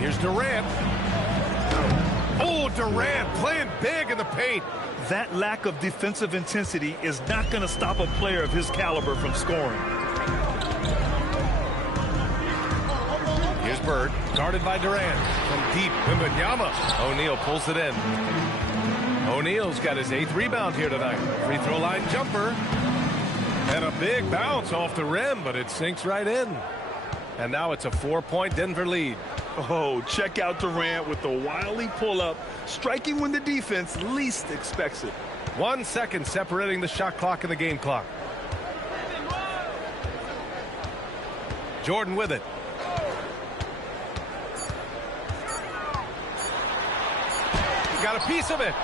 Here's Durant. Oh, Durant playing big in the paint. That lack of defensive intensity is not going to stop a player of his caliber from scoring. Here's Bird, guarded by Durant. From deep, Wembanyama. O'Neal pulls it in. O'Neal's got his 8th rebound here tonight. Free throw line jumper. And a big bounce off the rim, but it sinks right in. And now it's a 4-point Denver lead. Oh, check out Durant with the wily pull-up, striking when the defense least expects it. 1 second separating the shot clock and the game clock. Jordan with it. He got a piece of it.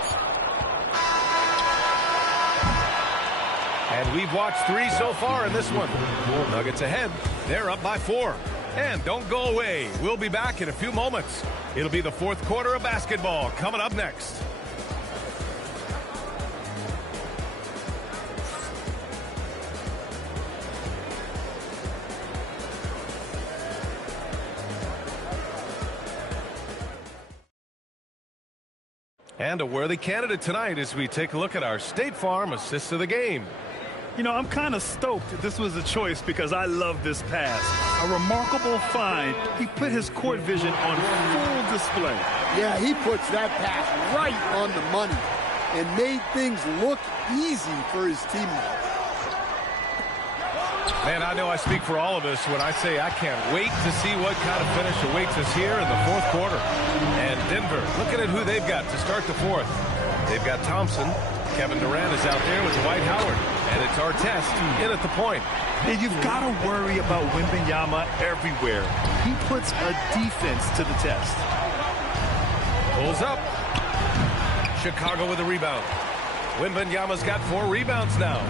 And we've watched 3 so far in this one. Nuggets ahead. They're up by 4. And don't go away. We'll be back in a few moments. It'll be the 4th quarter of basketball coming up next. And a worthy candidate tonight as we take a look at our State Farm assist of the game. You know, I'm kind of stoked this was a choice because I love this pass. A remarkable find. He put his court vision on full display. Yeah, he puts that pass right on the money and made things look easy for his teammates. Man, I know I speak for all of us when I say I can't wait to see what kind of finish awaits us here in the 4th quarter. And Denver, looking at who they've got to start the 4th. They've got Thompson. Kevin Durant is out there with Dwight Howard. And it's Artest in at the point. And you've got to worry about Wembanyama everywhere. He puts a defense to the test. Pulls up. Chicago with a rebound. Wembanyama's got 4 rebounds now.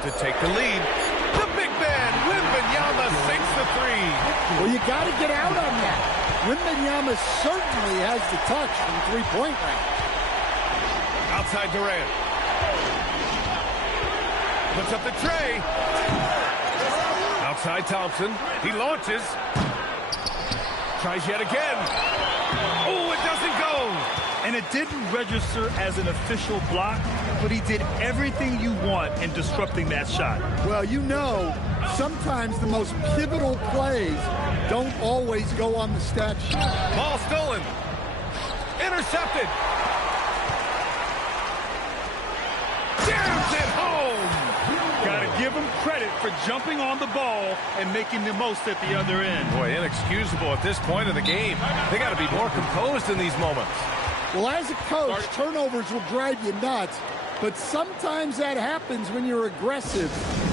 To take the lead. The big man, Wembanyama, sinks the 3. Well, you got to get out on that. Wembanyama certainly has the touch from three-point range. Outside Durant. Puts up the tray. Outside Thompson. He launches. Tries yet again. Oh, it doesn't go. And it didn't register as an official block, but he did everything you want in disrupting that shot. Well, you know, sometimes the most pivotal plays don't always go on the stat sheet. Ball stolen. Intercepted. Jams it home. Got to give him credit for jumping on the ball and making the most at the other end. Boy, inexcusable at this point of the game. They got to be more composed in these moments. Well, as a coach, turnovers will drive you nuts, but sometimes that happens when you're aggressive.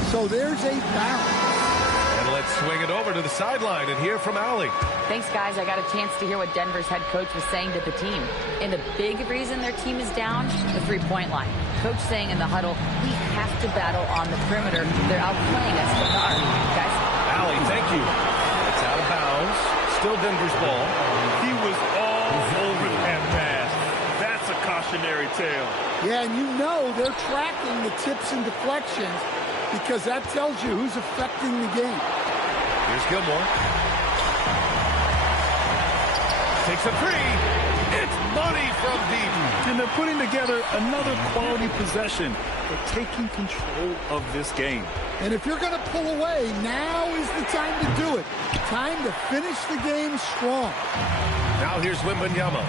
So there's a balance. And let's swing it over to the sideline and hear from Allie. Thanks, guys. I got a chance to hear what Denver's head coach was saying to the team. And the big reason their team is down, the three-point line. Coach saying in the huddle, we have to battle on the perimeter. They're outplaying us from the arc. Guys? Allie, thank you. It's out of bounds. Still Denver's ball. He was all over that pass. That's a cautionary tale. Yeah, and you know they're tracking the tips and deflections because that tells you who's affecting the game. Here's Gilmore. Takes a 3. It's money from deep. And they're putting together another quality possession. They're taking control of this game. And if you're going to pull away, now is the time to do it. Time to finish the game strong. Now here's Wembanyama.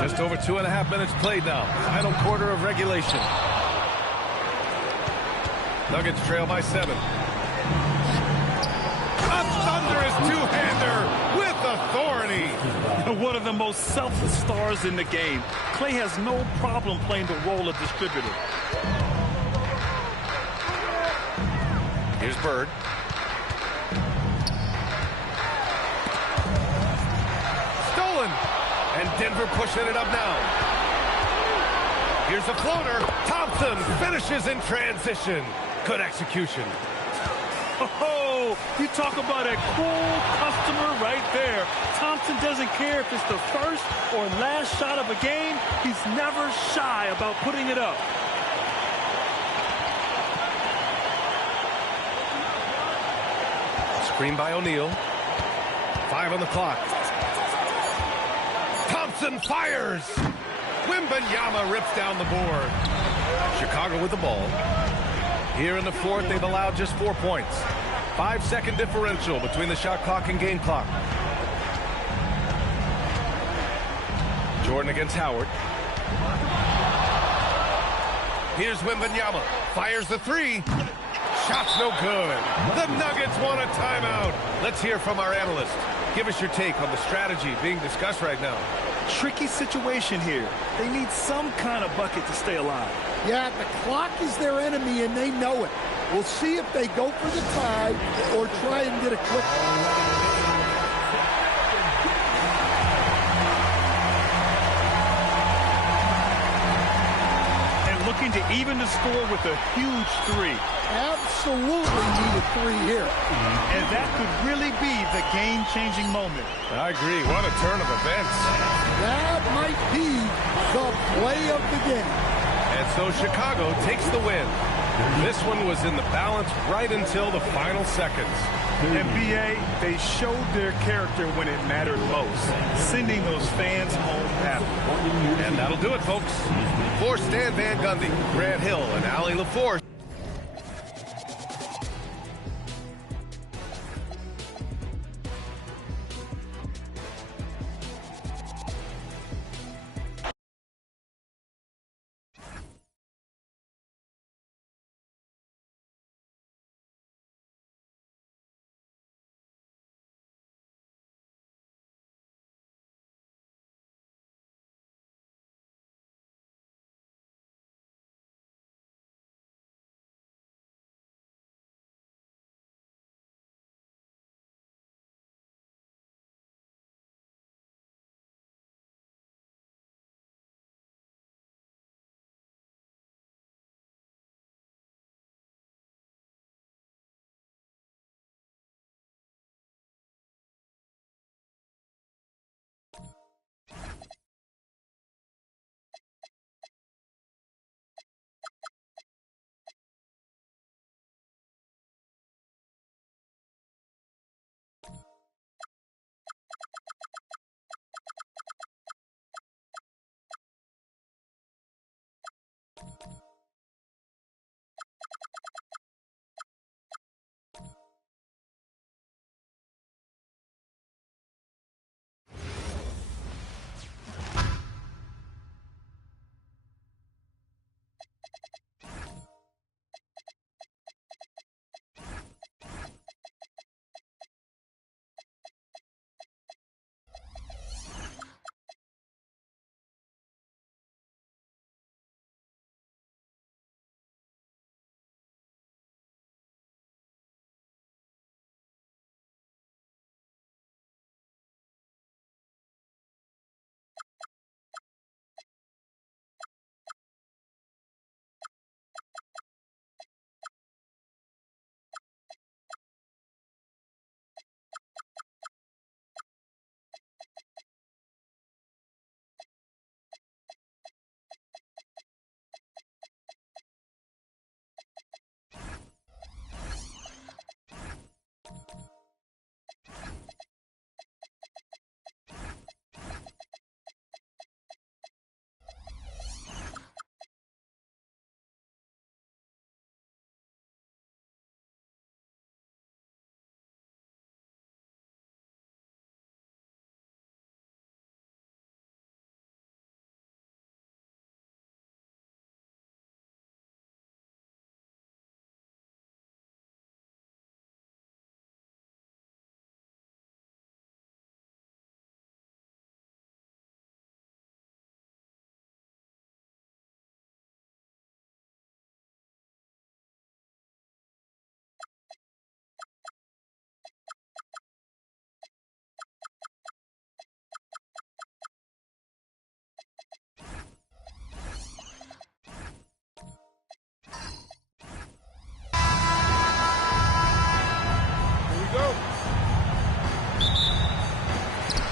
Just over 2.5 minutes played now. Final quarter of regulation. Nuggets trail by 7. A thunderous two-hander with authority. One of the most selfless stars in the game. Klay has no problem playing the role of distributor. Here's Bird. Stolen. And Denver pushing it up now. Here's a floater. Thompson finishes in transition. Good execution. Oh, you talk about a cool customer right there. Thompson doesn't care if it's the first or last shot of a game. He's never shy about putting it up. Screen by O'Neal. 5 on the clock. Thompson fires. Wembanyama rips down the board. Chicago with the ball. Here in the fourth, they've allowed just 4 points. 5-second differential between the shot clock and game clock. Jordan against Howard. Here's Wembanyama. Fires the three. Shot's no good. The Nuggets want a timeout. Let's hear from our analyst. Give us your take on the strategy being discussed right now. Tricky situation here. They need some kind of bucket to stay alive. Yeah, the clock is their enemy, and they know it. We'll see if they go for the tie or try and get a quick one. Looking to even the score with a huge three. Absolutely need a three here. And that could really be the game-changing moment. I agree. What a turn of events. That might be the play of the game. And so Chicago takes the win. This one was in the balance right until the final seconds. And B.A., they showed their character when it mattered most, sending those fans home happy. And that'll do it, folks. For Stan Van Gundy, Grant Hill, and Allie LaForce.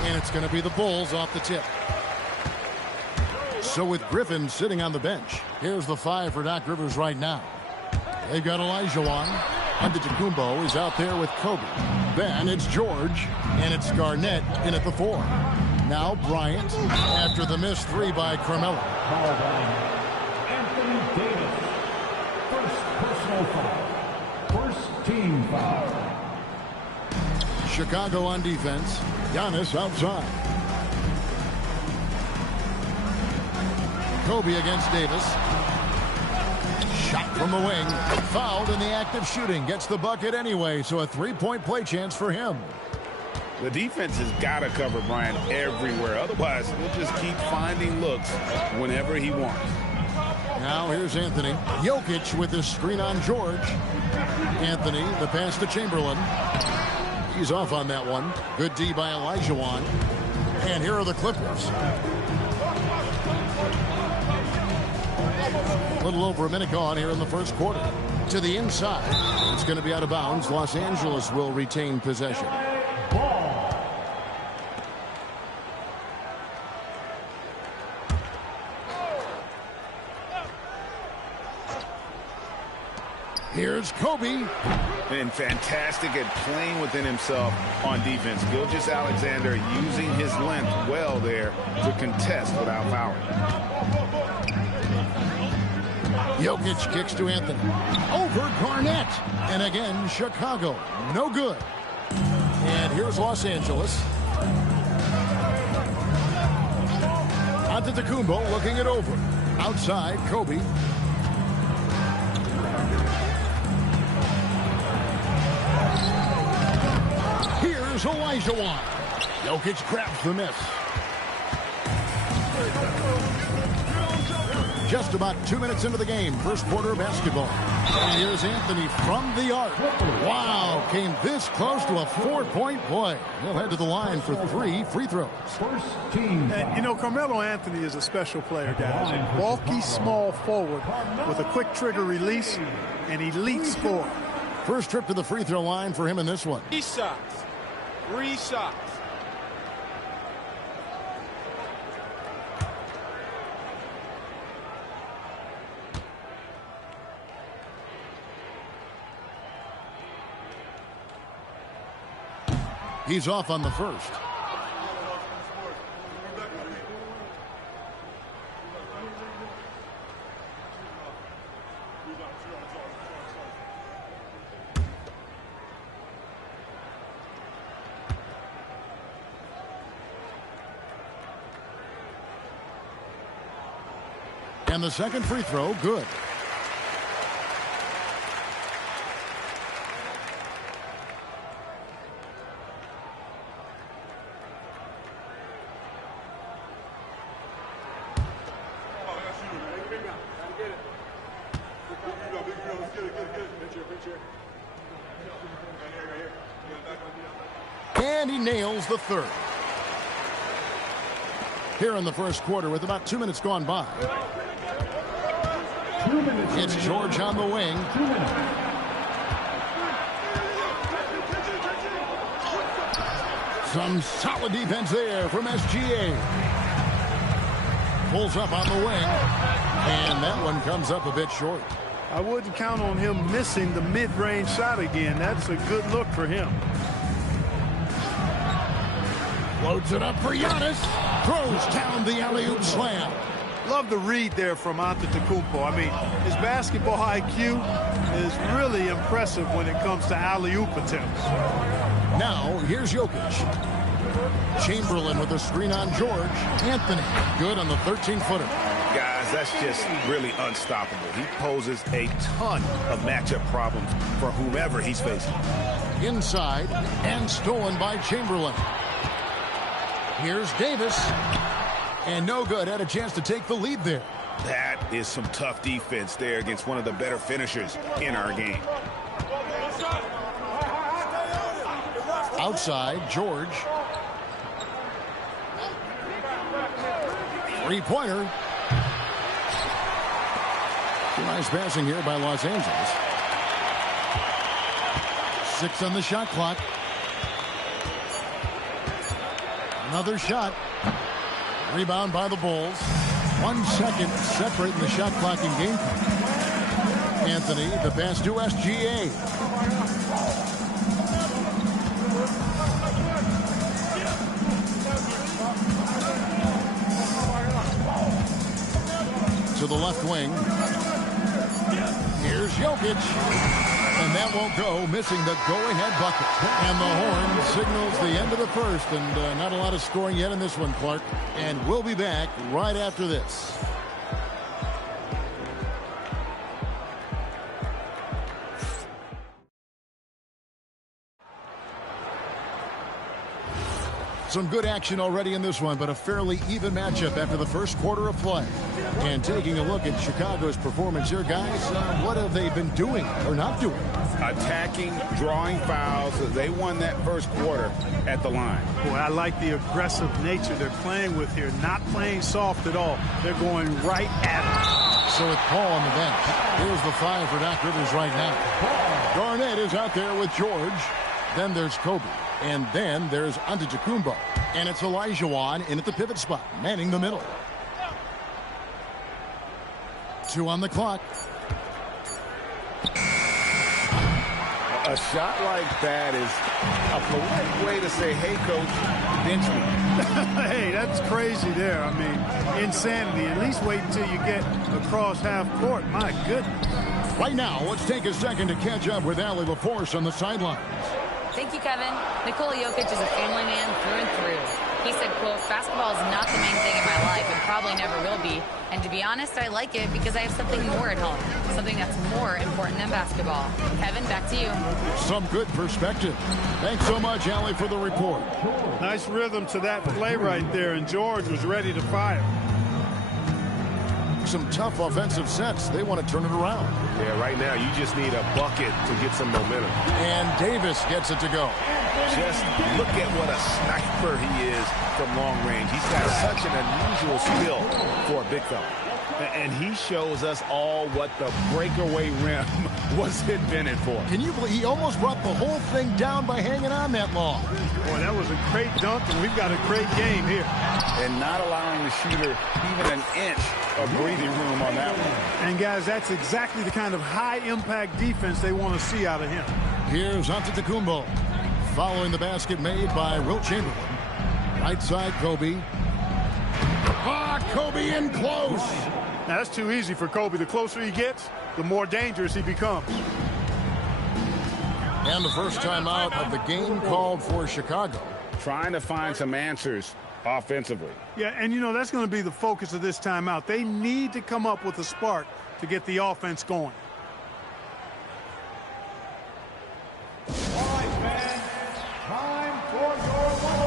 And it's going to be the Bulls off the tip. So with Griffin sitting on the bench, here's the 5 for Doc Rivers right now. They've got Olajuwon. Antetokounmpo is out there with Kobe. Then it's George, and it's Garnett in at the 4. Now Bryant after the missed 3 by Carmelo. Foul by Anthony Davis. First personal foul. First team foul. Chicago on defense. Giannis outside. Kobe against Davis. Shot from the wing. Fouled in the act of shooting. Gets the bucket anyway, so a 3-point play chance for him. The defense has got to cover Bryant everywhere. Otherwise, he'll just keep finding looks whenever he wants. Now here's Anthony. Jokic with his screen on George. Anthony, the pass to Chamberlain. He's off on that one. Good D by Olajuwon. And here are the Clippers. A little over a minute gone here in the first quarter. To the inside. It's going to be out of bounds. Los Angeles will retain possession. Here's Kobe. And fantastic at playing within himself on defense. Gilgeous-Alexander using his length well there to contest without fouling. Jokic kicks to Anthony. Over Garnett. And again, Chicago. No good. And here's Los Angeles. Antetokounmpo looking it over. Outside, Kobe. Here's Olajuwon. Jokic grabs the miss. Just about 2 minutes into the game, first quarter of basketball. And here's Anthony from the arc. Wow, came this close to a 4-point play. He'll head to the line for 3 free throws. First team. And, you know, Carmelo Anthony is a special player, guys. A bulky, small forward with a quick trigger release and elite score. First trip to the free throw line for him in this one. 3 shots. 3 shots. He's off on the first. And the second free throw, good. And he nails the third. Here in the first quarter with about 2 minutes gone by. 2 minutes. It's George on the wing. 2 minutes. Some solid defense there from SGA. Pulls up on the wing. And that one comes up a bit short. I wouldn't count on him missing the mid-range shot again. That's a good look for him. Loads it up for Giannis. Throws down the alley-oop slam. Love the read there from Antetokounmpo. I mean, his basketball IQ is really impressive when it comes to alley-oop attempts. Now, here's Jokic. Chamberlain with a screen on George. Anthony, good on the 13-footer. Guys, that's just really unstoppable. He poses a ton of matchup problems for whomever he's facing. Inside, and stolen by Chamberlain. Here's Davis. And no good. Had a chance to take the lead there. That is some tough defense there against one of the better finishers in our game. Outside, George. Three-pointer. Nice passing here by Los Angeles. 6 on the shot clock. Another shot. Rebound by the Bulls. 1 second separating the shot clock and game clock. Anthony, the pass to SGA. To the left wing. Here's Jokic. And that won't go, missing the go-ahead bucket. And the horn signals the end of the first, and not a lot of scoring yet in this one, Clark. And we'll be back right after this. Some good action already in this one, but a fairly even matchup after the first quarter of play. And taking a look at Chicago's performance here, guys, what have they been doing or not doing? Attacking, drawing fouls. They won that first quarter at the line. Boy, I like the aggressive nature they're playing with here. Not playing soft at all. They're going right at it. So with Paul on the bench, here's the 5 for Doc Rivers right now. Garnett is out there with George. Then there's Kobe. And then there's Antetokounmpo. And it's Olajuwon in at the pivot spot, manning the middle. 2 on the clock. A shot like that is a polite way to say, hey, coach, bench me. Hey, that's crazy there. I mean, insanity. At least wait until you get across half court. My goodness. Right now, let's take a second to catch up with Allie LaForce on the sidelines. Thank you, Kevin. Nikola Jokic is a family man through and through. He said, quote, basketball is not the main thing in my life and probably never will be. And to be honest, I like it because I have something more at home, something that's more important than basketball. Kevin, back to you. Some good perspective. Thanks so much, Allie, for the report. Nice rhythm to that play right there, and George was ready to fire. Some tough offensive sets. They want to turn it around. Yeah, right now you just need a bucket to get some momentum. And Davis gets it to go. Just look at what a sniper he is from long range. He's got such an unusual skill for a big fella. And he shows us all what the breakaway rim was invented for. Can you believe he almost brought the whole thing down by hanging on that long? Boy, that was a great dunk, and we've got a great game here. And not allowing the shooter even an inch of breathing room on that one. And, guys, that's exactly the kind of high-impact defense they want to see out of him. Here's Antetokounmpo. Following the basket made by Wilt Chamberlain. Right side, Kobe. Kobe in close. Now, that's too easy for Kobe. The closer he gets, the more dangerous he becomes. And the first time out of the game called for Chicago. Trying to find some answers offensively. Yeah, and, you know, that's going to be the focus of this timeout. They need to come up with a spark to get the offense going. All right, fans, time for your bubble.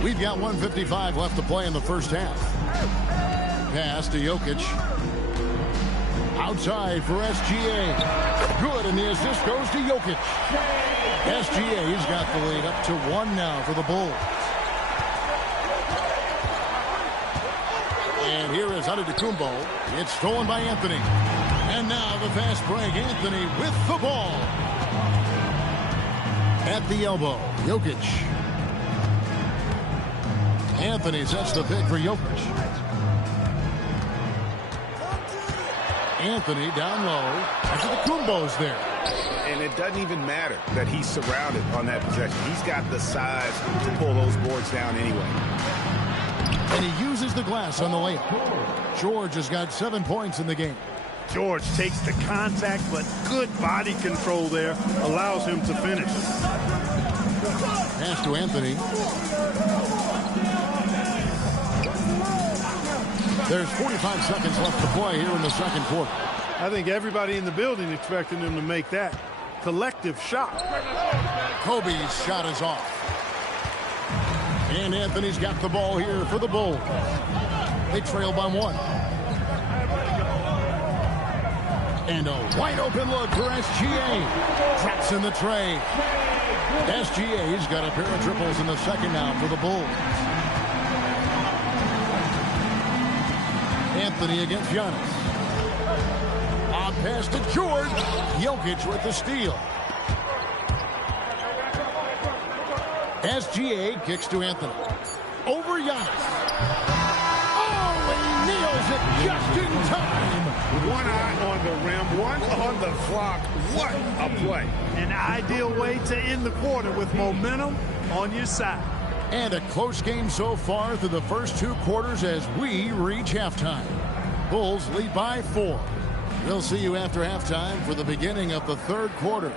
We've got 1:55 left to play in the first half. Pass to Jokic. Outside for SGA. Good, and the assist goes to Jokic. SGA's got the lead up to 1 now for the Bulls. is Antetokounmpo. It's stolen by Anthony. And now the fast break. Anthony with the ball. At the elbow, Jokic. Anthony sets the pick for Jokic. Anthony down low. Antetokounmpo's there. And it doesn't even matter that he's surrounded on that possession. He's got the size to pull those boards down anyway. And he uses the glass on the layup. George has got 7 points in the game. George takes the contact, but good body control there allows him to finish. Pass to Anthony. There's 45 seconds left to play here in the second quarter. I think everybody in the building expecting him to make that collective shot. Kobe's shot is off. And Anthony's got the ball here for the Bulls. They trail by 1. And a wide open look for SGA. Traps in the tray. SGA's got a pair of triples in the second now for the Bulls. Anthony against Giannis. On pass to George. Jokic with the steal. SGA kicks to Anthony. Over Giannis. Oh, he nails it just in time. One eye on the rim, one on the clock. What a play. An ideal way to end the quarter with momentum on your side. And a close game so far through the first 2 quarters as we reach halftime. Bulls lead by 4. We'll see you after halftime for the beginning of the third quarter.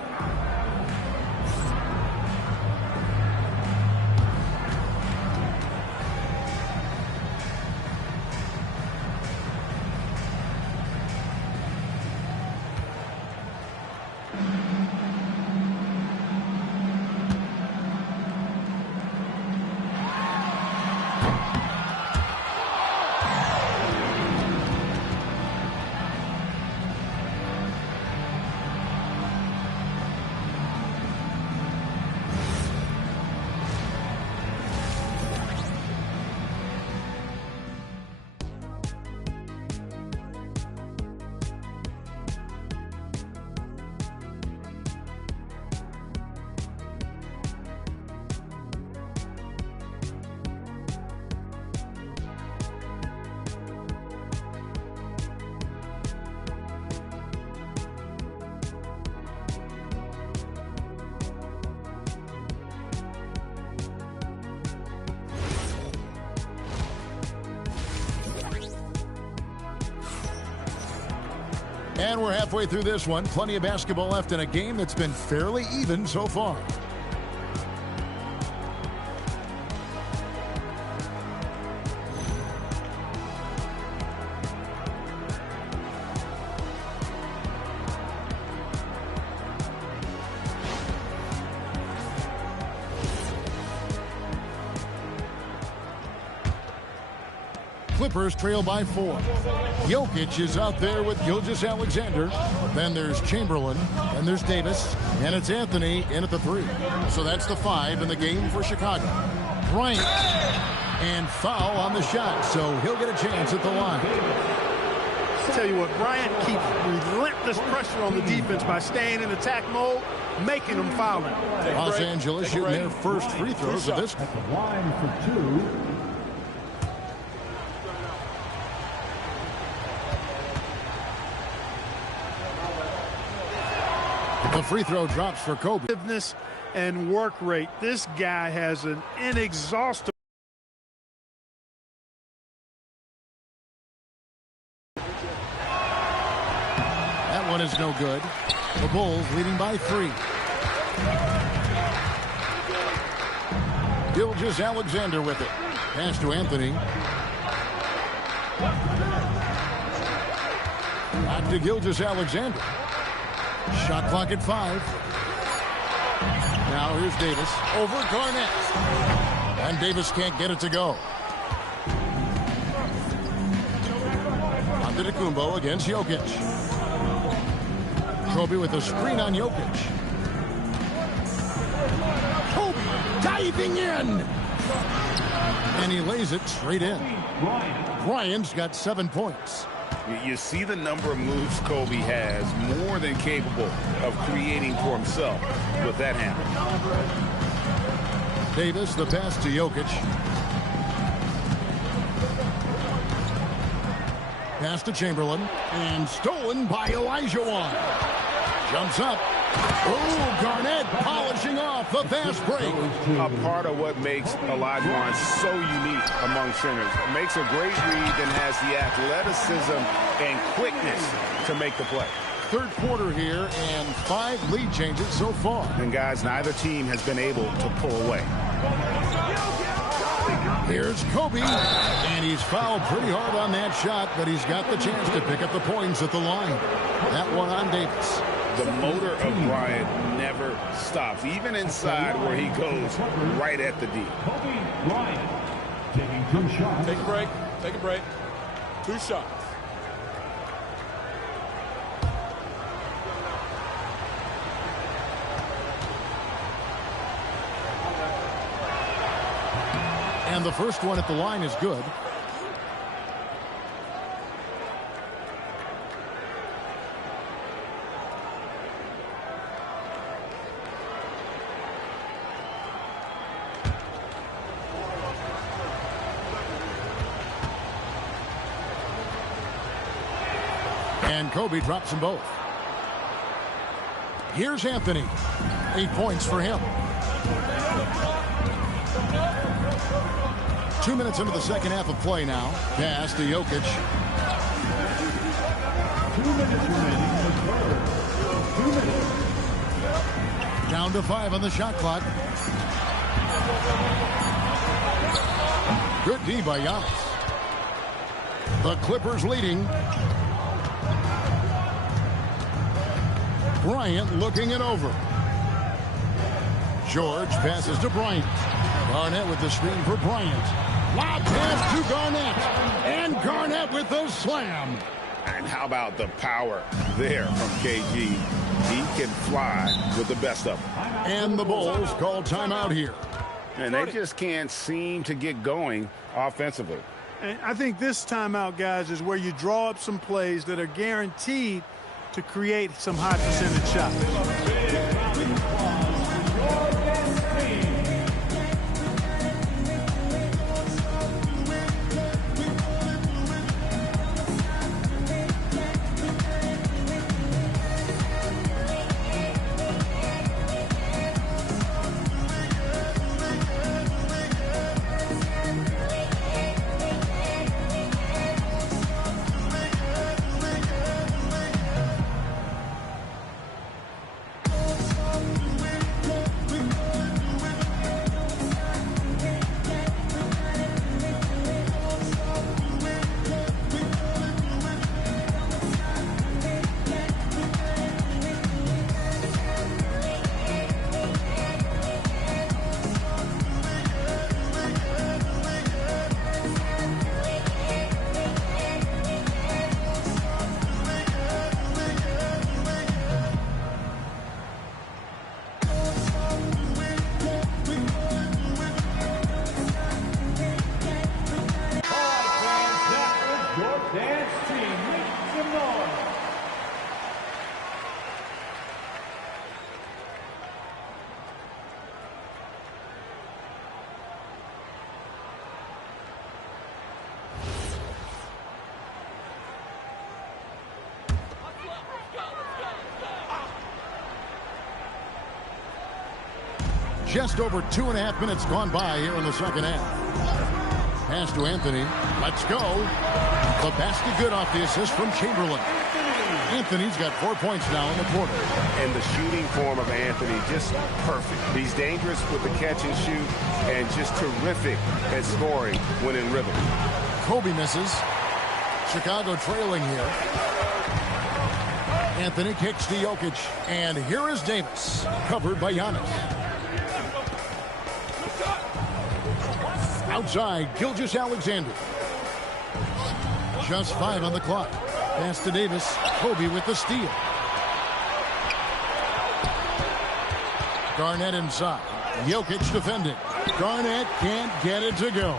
And we're halfway through this one. Plenty of basketball left in a game that's been fairly even so far. Clippers trail by 4. Jokic is out there with Gilgeous-Alexander. Then there's Chamberlain. Then there's Davis. And it's Anthony in at the 3. So that's the 5 in the game for Chicago. Bryant. And foul on the shot. So he'll get a chance at the line. I'll tell you what, Bryant keeps relentless pressure on the defense by staying in attack mode, making them foul him. Los Angeles shooting their first free throws of this. At the line for 2. The free throw drops for Kobe. And work rate. This guy has an inexhaustible. That one is no good. The Bulls leading by 3. Gilgeous-Alexander with it. Pass to Anthony. Back to Gilgeous-Alexander. Shot clock at 5. Now here's Davis over Garnett. And Davis can't get it to go. Antetokounmpo against Jokic. Kobe with a screen on Jokic. Kobe diving in. And he lays it straight in. Bryant's got 7 points. You see the number of moves Kobe has, more than capable of creating for himself with that handle. Davis, the pass to Jokic. Pass to Chamberlain. And stolen by Olajuwon. Jumps up. Oh, Garnett polishing off the fast break. A part of what makes Olajuwon so unique among centers. Makes a great read and has the athleticism and quickness to make the play. Third quarter here and 5 lead changes so far. And guys, neither team has been able to pull away. Here's Kobe, and he's fouled pretty hard on that shot, but he's got the chance to pick up the points at the line. That one on Davis. The motor of Bryant never stops, even inside where he goes right at the D. Kobe Bryant taking 2 shots. Take a break. Take a break. 2 shots. And the first one at the line is good. And Kobe drops them both. Here's Anthony. 8 points for him. 2 minutes into the second half of play now. Pass to Jokic. 2 minutes remaining in the third. 2 minutes. Down to 5 on the shot clock. Good D by Giannis. The Clippers leading. Bryant looking it over. George passes to Bryant. Garnett with the screen for Bryant. Lob pass to Garnett. And Garnett with the slam. And how about the power there from KG? He can fly with the best of them. And the Bulls call timeout here. And they just can't seem to get going offensively. And I think this timeout, guys, is where you draw up some plays that are guaranteed to create some high percentage shots. Just over 2.5 minutes gone by here in the second half. Pass to Anthony. Let's go. The basket good off the assist from Chamberlain. Anthony's got 4 points now in the quarter. And the shooting form of Anthony just perfect. He's dangerous with the catch and shoot and just terrific at scoring when in rhythm. Kobe misses. Chicago trailing here. Anthony kicks to Jokic. And here is Davis. Covered by Giannis. Outside, Gilgeous-Alexander. Just 5 on the clock. Pass to Davis. Kobe with the steal. Garnett inside. Jokic defending. Garnett can't get it to go.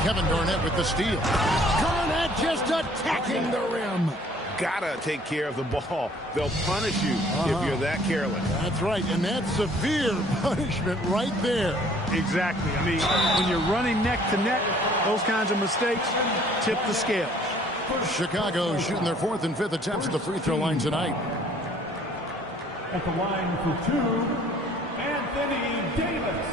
Kevin Garnett with the steal. Garnett just attacking the rim. Gotta take care of the ball. They'll punish you if you're that careless. That's right, and that's severe punishment right there. Exactly. I mean, when you're running neck to neck, those kinds of mistakes tip the scale. Chicago shooting their 4th and 5th attempts at the free throw line tonight. At the line for 2, Anthony Davis.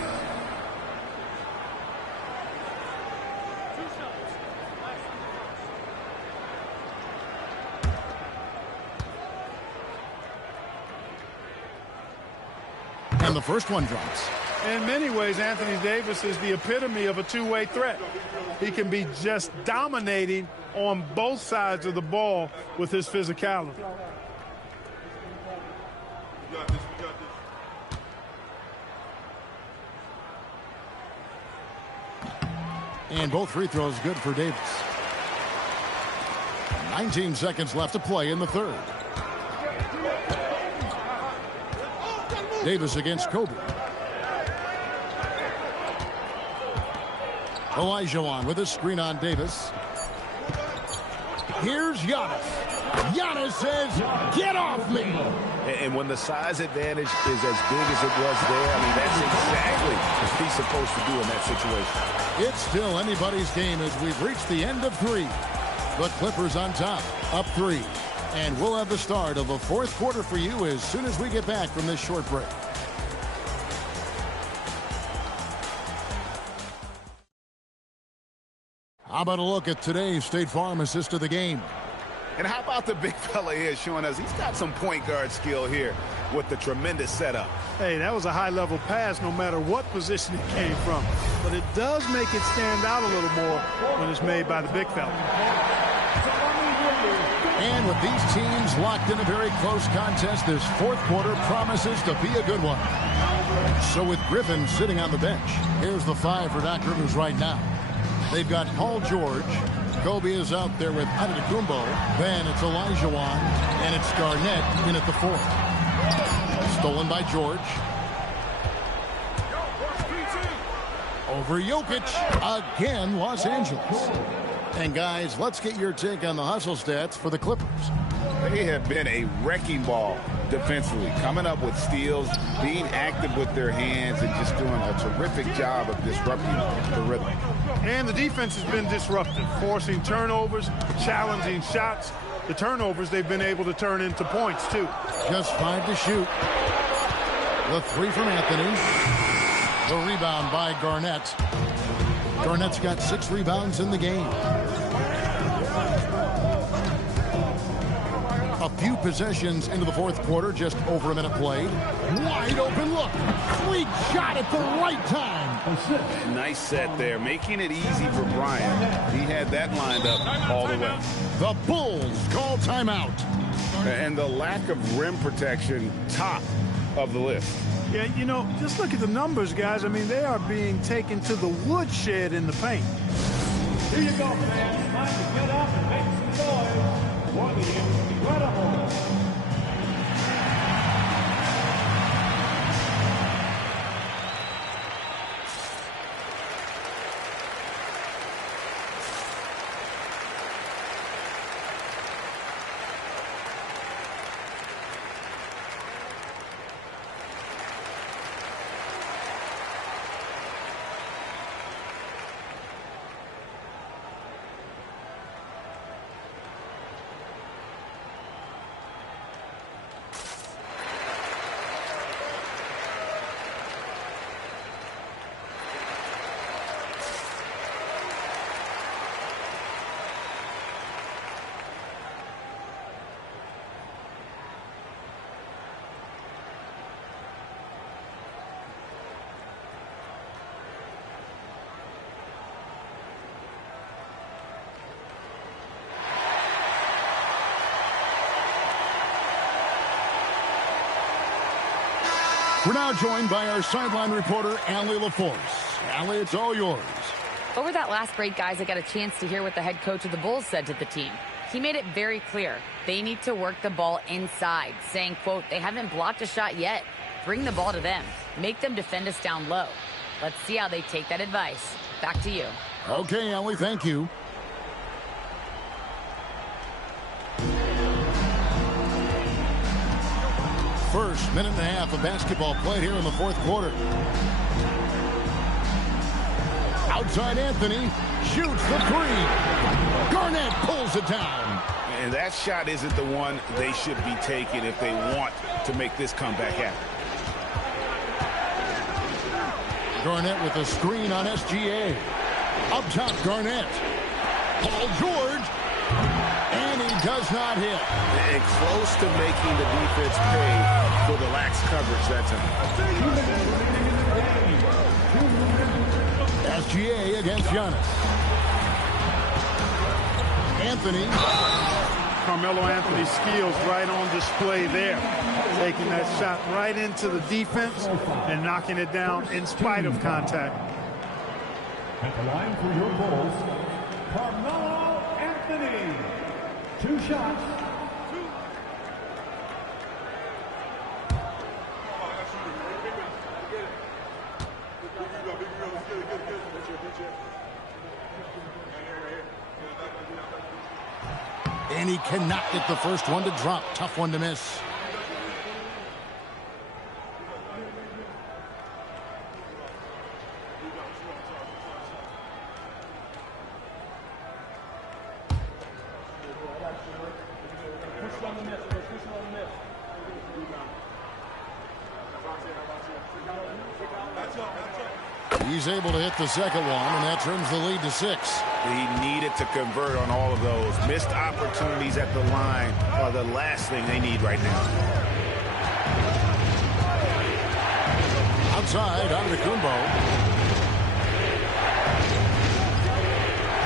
And the first one drops. In many ways, Anthony Davis is the epitome of a two-way threat. He can be just dominating on both sides of the ball with his physicality. And both free throws good for Davis. 19 seconds left to play in the third. Davis against Kobe. Olajuwon with a screen on Davis. Here's Giannis. Giannis says, get off me. And when the size advantage is as big as it was there, I mean, that's exactly what he's supposed to do in that situation. It's still anybody's game as we've reached the end of 3. The Clippers on top, up 3. And we'll have the start of the 4th quarter for you as soon as we get back from this short break. How about a look at today's State Farm assist of the game? And how about the big fella here showing us he's got some point guard skill here with the tremendous setup. Hey, that was a high-level pass no matter what position it came from. But it does make it stand out a little more when it's made by the big fella. And with these teams locked in a very close contest, this 4th quarter promises to be a good one. So with Griffin sitting on the bench, here's the 5 for Doc Rivers right now. They've got Paul George. Kobe is out there with Antetokounmpo. Then it's Olajuwon, and it's Garnett in at the 4th. Stolen by George. Over Jokic. Again, Los Angeles. And guys, let's get your take on the hustle stats for the Clippers. They have been a wrecking ball defensively, coming up with steals, being active with their hands, and just doing a terrific job of disrupting the rhythm. And the defense has been disruptive, forcing turnovers, challenging shots. The turnovers they've been able to turn into points, too. Just 5 to shoot. The 3 from Anthony. The rebound by Garnett. Garnett's got 6 rebounds in the game. A few possessions into the 4th quarter, just over a minute played. Wide open look. Sweet shot at the right time. Nice set there, making it easy for Bryant. He had that lined up all the way. The Bulls call timeout. And the lack of rim protection, top of the list. Yeah, you know, just look at the numbers, guys. I mean, they are being taken to the woodshed in the paint. Here you go, man. Time to get up and make some noise for the incredible. We're now joined by our sideline reporter, Allie LaForce. Allie, it's all yours. Over that last break, guys, I got a chance to hear what the head coach of the Bulls said to the team. He made it very clear. They need to work the ball inside, saying, quote, they haven't blocked a shot yet. Bring the ball to them. Make them defend us down low. Let's see how they take that advice. Back to you. Okay, Ellie, thank you. First minute and a half of basketball played here in the fourth quarter. Outside Anthony shoots the three. Garnett pulls it down. And that shot isn't the one they should be taking if they want to make this comeback happen. Garnett with a screen on SGA. Up top, Garnett. Paul George. And he does not hit. And close to making the defense pay for the lax coverage that time. SGA against Giannis. Anthony. Carmelo Anthony's skills right on display there. Taking that shot right into the defense and knocking it down in spite of contact. At the line for your Bulls, Carmelo Anthony. 2 shots. And he cannot get the first one to drop. Tough one to miss. He's able to hit the second one, and that turns the lead to 6. He needed to convert on all of those. Missed opportunities at the line are the last thing they need right now. Outside, Antetokounmpo.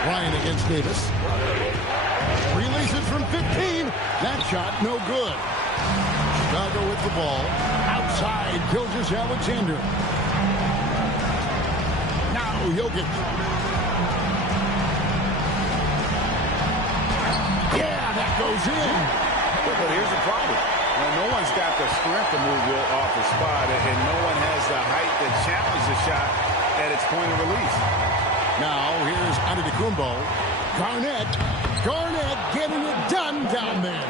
Ryan against Davis. Releases from 15. That shot, no good. Chicago with the ball. Outside, Gilgeous-Alexander. Jokic. Yeah, that goes in. But here's the problem. No one's got the strength to move Will off the spot, and no one has the height to challenge the shot at its point of release. Now, here's Antetokounmpo. Garnett getting it done down there.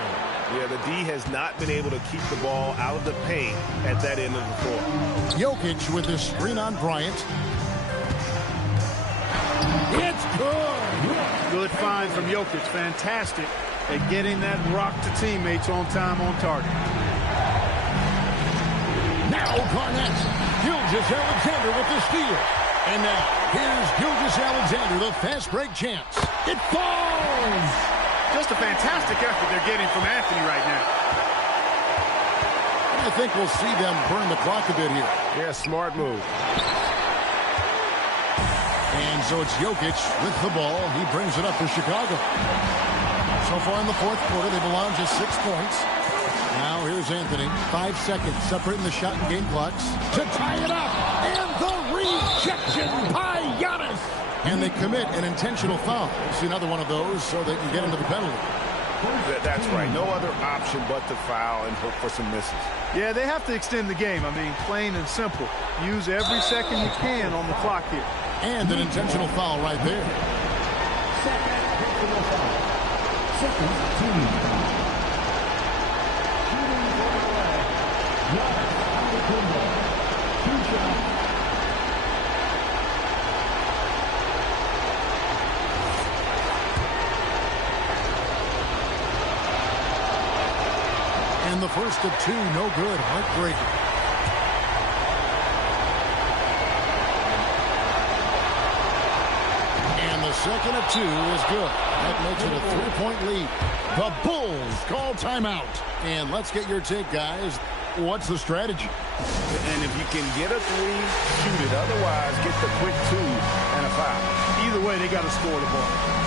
Yeah, the D has not been able to keep the ball out of the paint at that end of the floor. Jokic with his screen on Bryant. It's good. Good find from Jokic. Fantastic at getting that rock to teammates on time, on target. Now Garnett. Gilgeous-Alexander with the steal. And now here's Gilgeous-Alexander, the fast break chance. It falls. Just a fantastic effort they're getting from Anthony right now. I think we'll see them burn the clock a bit here. Yeah, smart move. And so it's Jokic with the ball. He brings it up for Chicago. So far in the fourth quarter, they've allowed just 6 points. Now here's Anthony. 5 seconds separating the shot and game clocks to tie it up. And the rejection by Giannis. And they commit an intentional foul. See another one of those so they can get into the penalty. That's right. No other option but to foul and hope for some misses. Yeah, they have to extend the game. I mean, plain and simple. Use every second you can on the clock here. And an intentional foul right there. Second team. And the first of 2, no good. Heartbreaker. Second of 2 is good. That makes it a 3-point lead. The Bulls call timeout. And let's get your take, guys. What's the strategy? And if you can get a 3, shoot it. Otherwise, get the quick 2 and a foul. Either way, they got to score the ball.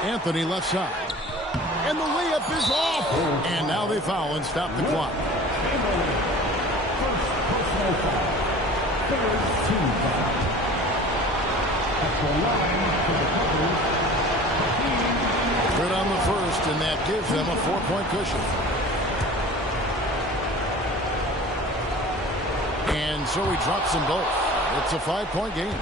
Anthony left side. And the layup is off. And now they foul and stop the clock. Good on the first, and that gives them a 4-point cushion. And so he drops them both. It's a 5-point game.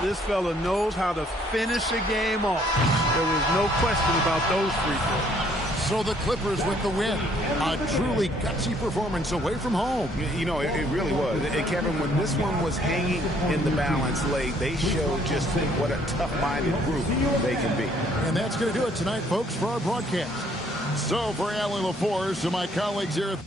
This fella knows how to finish a game off. There was no question about those free throws. So the Clippers with the win. A truly gutsy performance away from home. You know, it really was. And Kevin, when this one was hanging in the balance late, they showed just what a tough-minded group they can be. And that's going to do it tonight, folks, for our broadcast. So for Allie LaForce, to my colleagues here at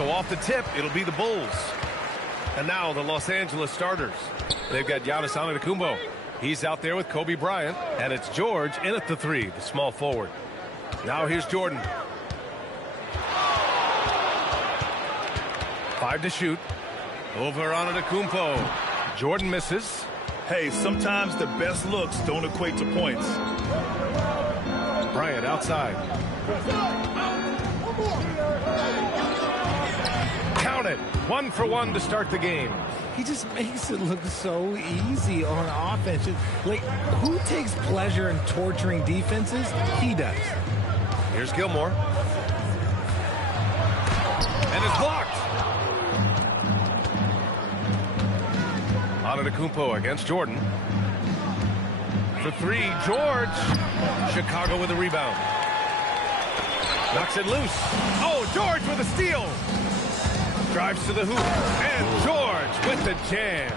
So off the tip, it'll be the Bulls. And now the Los Angeles starters. They've got Giannis Antetokounmpo. He's out there with Kobe Bryant. And it's George in at the 3, the small forward. Now here's Jordan. 5 to shoot. Over Antetokounmpo. Jordan misses. Hey, sometimes the best looks don't equate to points. Bryant outside. Count it. 1 for 1 to start the game. He just makes it look so easy on offense. Like, who takes pleasure in torturing defenses? He does. Here's Gilmore. And it's blocked. Antetokounmpo against Jordan. For 3, George. Chicago with a rebound. Knocks it loose. Oh, George with a steal. Drives to the hoop. And George with the jam.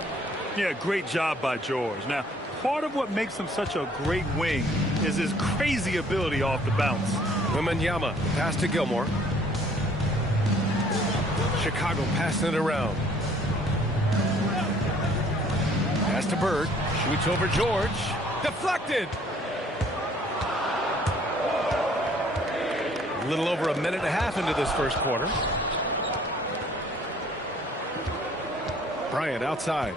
Yeah, great job by George. Now, part of what makes him such a great wing is his crazy ability off the bounce. Wembanyama pass to Gilmore. Chicago passing it around. Pass to Bird. Shoots over George. Deflected. A little over a minute and a half into this first quarter. Bryant outside.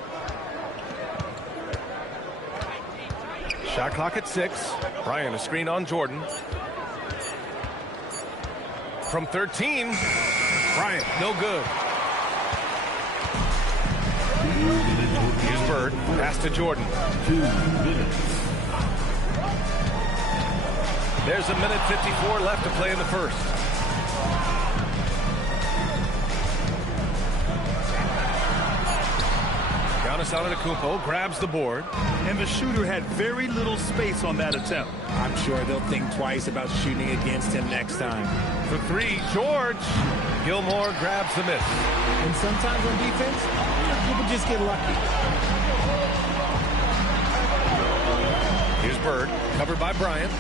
Shot clock at 6. Bryant a screen on Jordan. From 13. Bryant no good. Here's Bird. Pass to Jordan. 2 minutes. There's a minute 54 left to play in the first. Giannis Antetokounmpo grabs the board. And the shooter had very little space on that attempt. I'm sure they'll think twice about shooting against him next time. For 3, George. Gilmore grabs the miss. And sometimes on defense, people just get lucky. Here's Bird, covered by Bryant.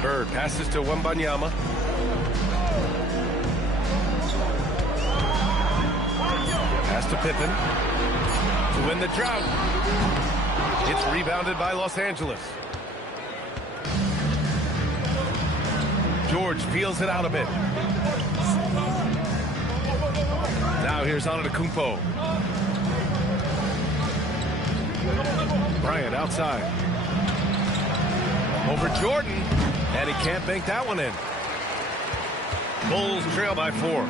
Bird passes to Wembanyama. Pass to Pippen to win the drought. It's rebounded by Los Angeles. George peels it out a bit. Now here's Antetokounmpo. Bryant outside. Over Jordan. And he can't bank that one in. Bulls trail by 4.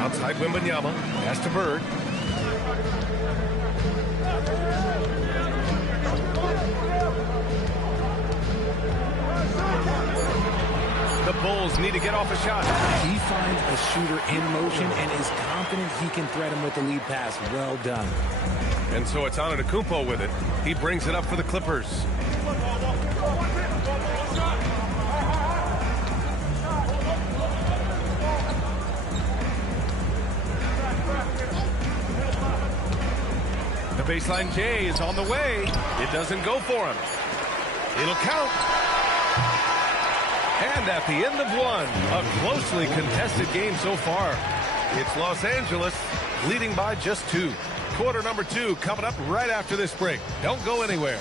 Outside Wembanyama. Pass to Bird. The Bulls need to get off a shot. He finds a shooter in motion and is confident he can thread him with the lead pass. Well done. And so it's Antetokounmpo with it. He brings it up for the Clippers. The baseline J is on the way. It doesn't go for him. It'll count. And at the end of 1, a closely contested game so far. It's Los Angeles leading by just 2. Quarter number 2 coming up right after this break. Don't go anywhere.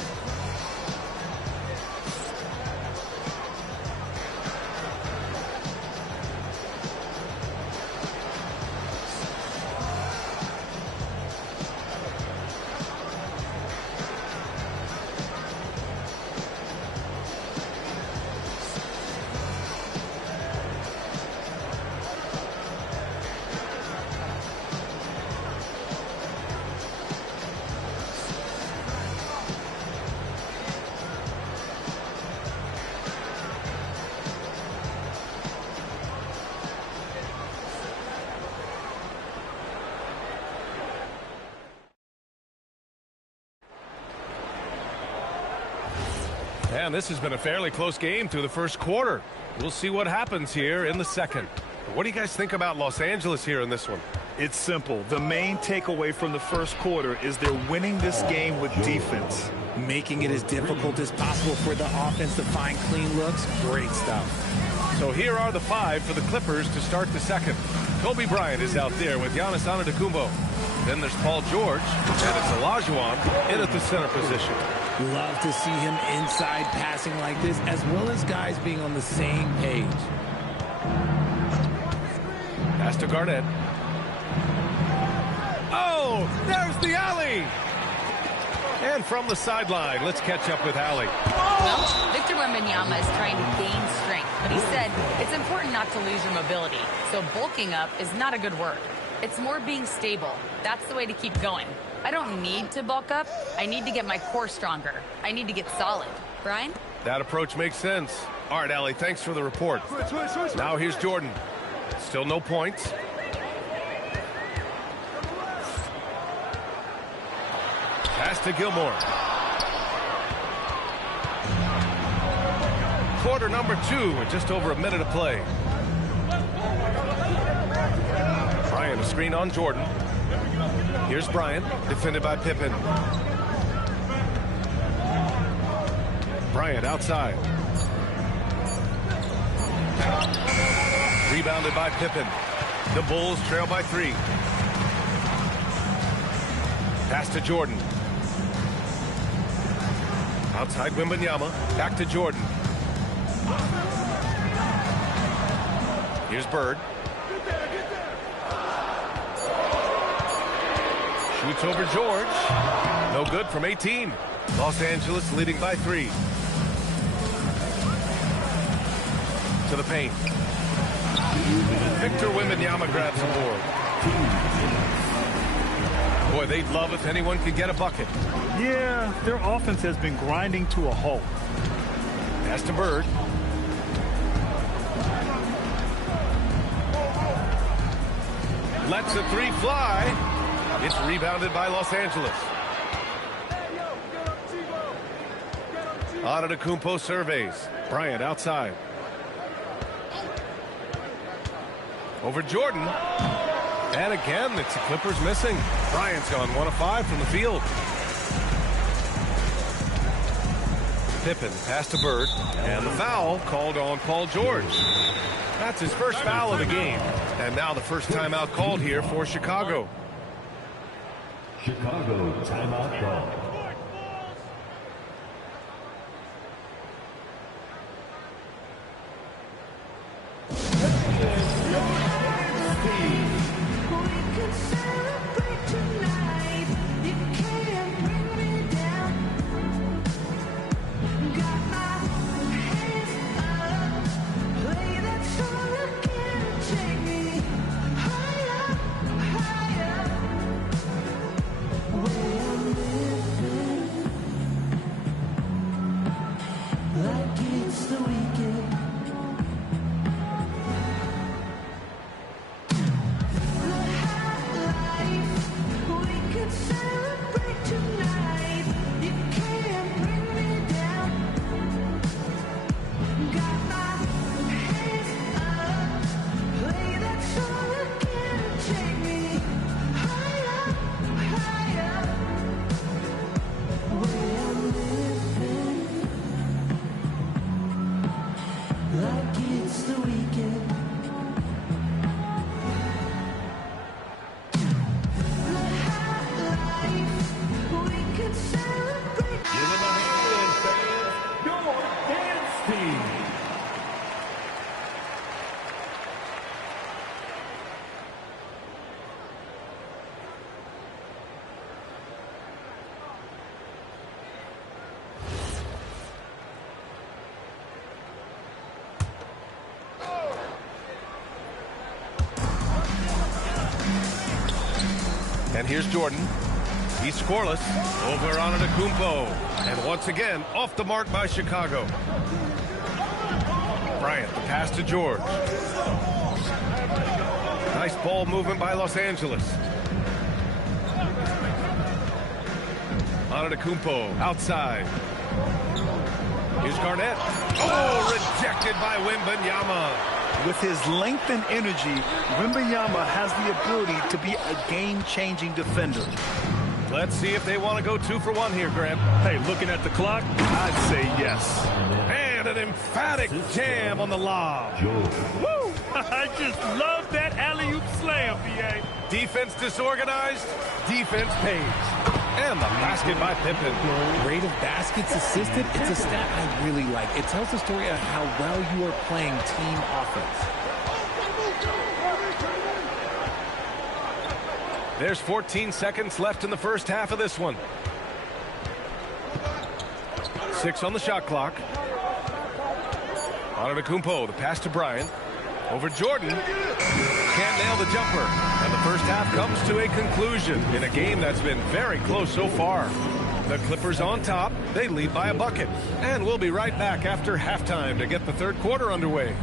And this has been a fairly close game through the first quarter. We'll see what happens here in the second. What do you guys think about Los Angeles here in this one? It's simple. The main takeaway from the first quarter is they're winning this game with defense. Making it as difficult as possible for the offense to find clean looks. Great stuff. So here are the 5 for the Clippers to start the second. Kobe Bryant is out there with Giannis Antetokounmpo. Then there's Paul George, and it's Olajuwon in at the center position. Love to see him inside passing like this, as well as guys being on the same page. Pass to Garnett. Oh, there's the alley. And from the sideline, let's catch up with Allie. Well, Victor Wembanyama is trying to gain strength, but he said it's important not to lose your mobility. So bulking up is not a good word. It's more being stable. That's the way to keep going. I don't need to bulk up. I need to get my core stronger. I need to get solid. Brian? That approach makes sense. All right, Allie, thanks for the report. Now here's Jordan. Still no points. Pass to Gilmore. Quarter number 2 with just over a minute of play. Bryant, a screen on Jordan. Here's Bryant, defended by Pippen. Bryant outside. Rebounded by Pippen. The Bulls trail by 3. Pass to Jordan. Outside Wembanyama. Back to Jordan. Here's Bird. Shoots over George. No good from 18. Los Angeles leading by 3. To the paint. Victor Wembanyama grabs the board. Boy, they'd love if anyone could get a bucket. Yeah, their offense has been grinding to a halt. Pass to Bird. Lets a 3 fly. It's rebounded by Los Angeles. Antetokounmpo surveys. Bryant outside. Over Jordan. And again, it's the Clippers missing. Bryant's gone 1 of 5 from the field. Pippen, pass to Bird. And the foul called on Paul George. That's his first foul of the game. And now the first timeout called here for Chicago. Chicago timeout call. And here's Jordan. He's scoreless. Over Antetokounmpo. And once again, off the mark by Chicago. Bryant, the pass to George. Nice ball movement by Los Angeles. Antetokounmpo outside. Here's Garnett. Oh, rejected by Wembanyama. With his length and energy, Wembanyama has the ability to be a game-changing defender. Let's see if they want to go 2 for 1 here, Grant. Hey, looking at the clock, I'd say yes. And an emphatic jam on the lob. Woo! I just love that alley-oop slam, B.A. Defense disorganized, defense pays. And the basket by Pippen. Rate of baskets assisted, it's a stat I really like. It tells the story of how well you are playing team offense. There's 14 seconds left in the first half of this one. 6 on the shot clock. Antetokounmpo, the pass to Bryant. Over Jordan. Can't nail the jumper. And the first half comes to a conclusion in a game that's been very close so far. The Clippers on top. They lead by a bucket. And we'll be right back after halftime to get the third quarter underway.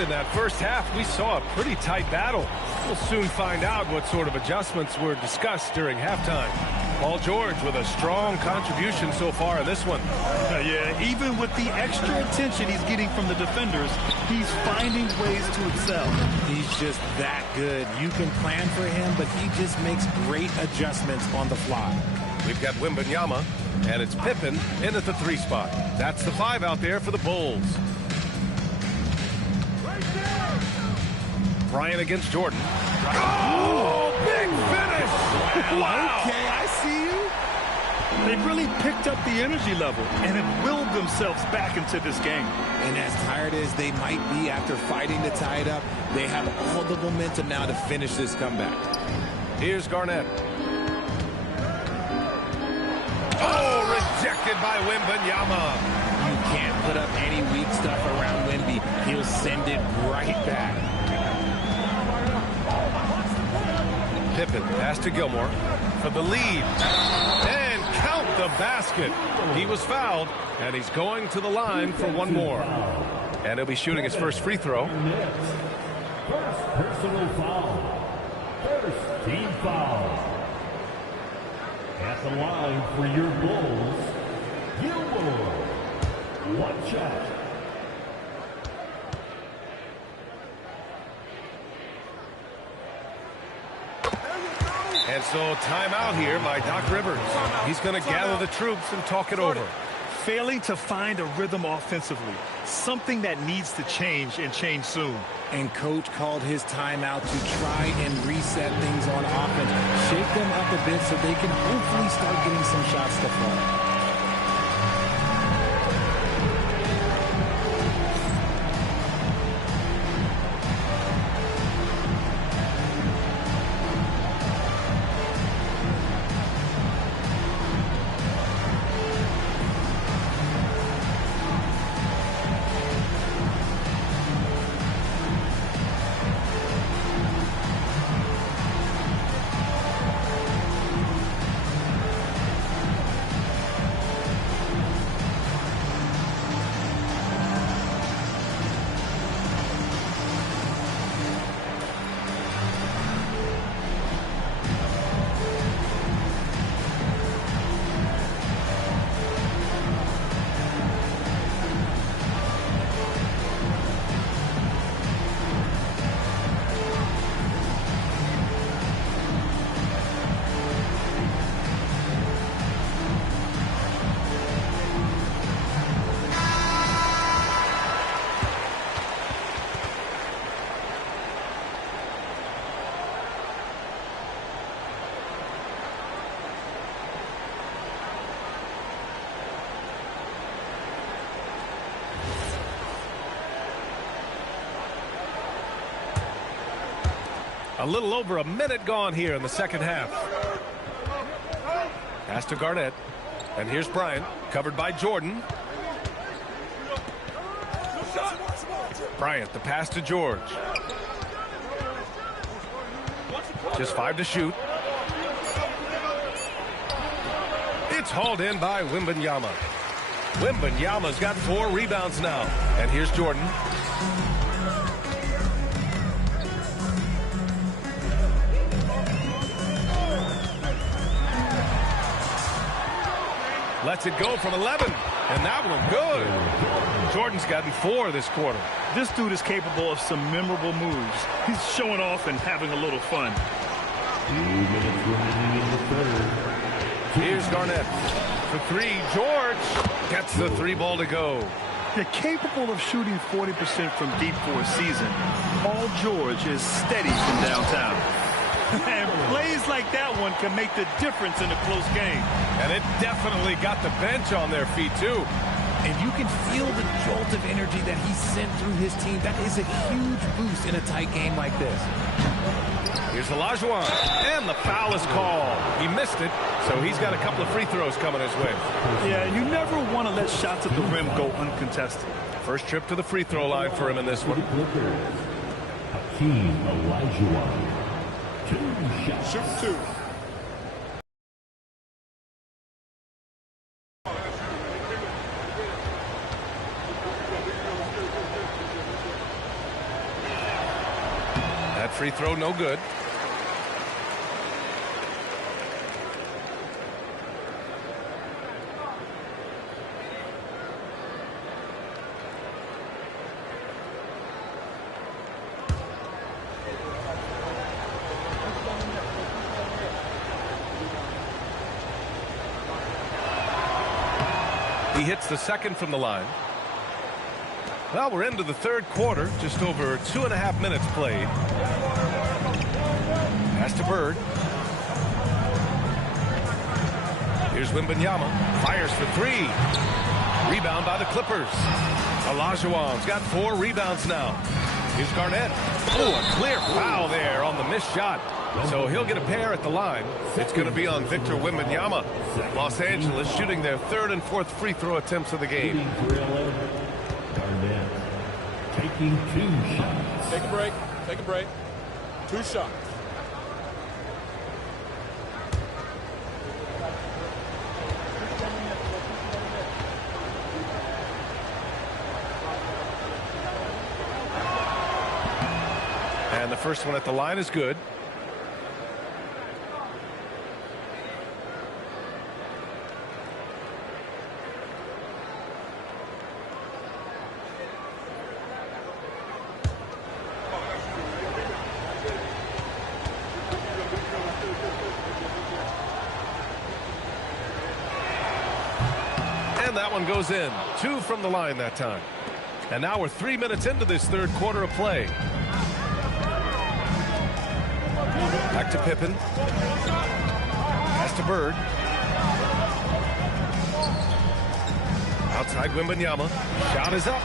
In that first half, we saw a pretty tight battle. We'll soon find out what sort of adjustments were discussed during halftime. Paul George with a strong contribution so far in this one. Yeah, even with the extra attention he's getting from the defenders, he's finding ways to excel. He's just that good. You can plan for him, but he just makes great adjustments on the fly. We've got Wembanyama, and it's Pippen in at the 3 spot. That's the 5 out there for the Bulls. Bryant against Jordan. Oh, big finish! Wow! Okay, I see you. They've really picked up the energy level and have willed themselves back into this game. And as tired as they might be after fighting to tie it up, they have all the momentum now to finish this comeback. Here's Garnett. Oh, rejected by Wembanyama. You can't put up any weak stuff around Wemby. He'll send it right back. Pippen pass to Gilmore for the lead. And count the basket. He was fouled, and he's going to the line for one more. And he'll be shooting his first free throw. First personal foul. First team foul. At the line for your Bulls, Gilmore. One shot. And so timeout here by Doc Rivers. He's going to gather the troops and talk it over. Failing to find a rhythm offensively, something that needs to change and change soon. And coach called his timeout to try and reset things on offense. Shake them up a bit so they can hopefully start getting some shots to fall. A little over a minute gone here in the second half. Pass to Garnett. And here's Bryant, covered by Jordan. Bryant, the pass to George. Just 5 to shoot. It's hauled in by Wembanyama. Wembanyama's got 4 rebounds now. And here's Jordan. Lets it go from 11. And that one good. Jordan's gotten 4 this quarter. This dude is capable of some memorable moves. He's showing off and having a little fun. 2 minutes remaining in the third. Here's Garnett. For 3, George gets the 3 ball to go. They're capable of shooting 40% from deep for a season. Paul George is steady from downtown. And plays like that one can make the difference in a close game. And it definitely got the bench on their feet, too. And you can feel the jolt of energy that he sent through his team. That is a huge boost in a tight game like this. Here's Olajuwon, and the foul is called. He missed it, so he's got a couple of free throws coming his way. Yeah, you never want to let shots at the rim go uncontested. First trip to the free throw line for him in this one. Hakeem Olajuwon. 2 shots. Shoot 2. That free throw no good. He hits the second from the line. Well, we're into the third quarter. Just over 2.5 minutes played. Pass to Bird. Here's Wembanyama. Fires for 3. Rebound by the Clippers. Olajuwon's got 4 rebounds now. Here's Garnett. Oh, a clear foul there on the missed shot. So he'll get a pair at the line. It's going to be on Victor Wembanyama. Los Angeles shooting their 3rd and 4th free throw attempts of the game. Garnett taking 2 shots. Take a break. Take a break. 2 shots. And the first one at the line is good. And that one goes in. 2 from the line that time. And now we're 3 minutes into this third quarter of play. Back to Pippen. Pass to Bird. Outside Wembanyama. Shot is up.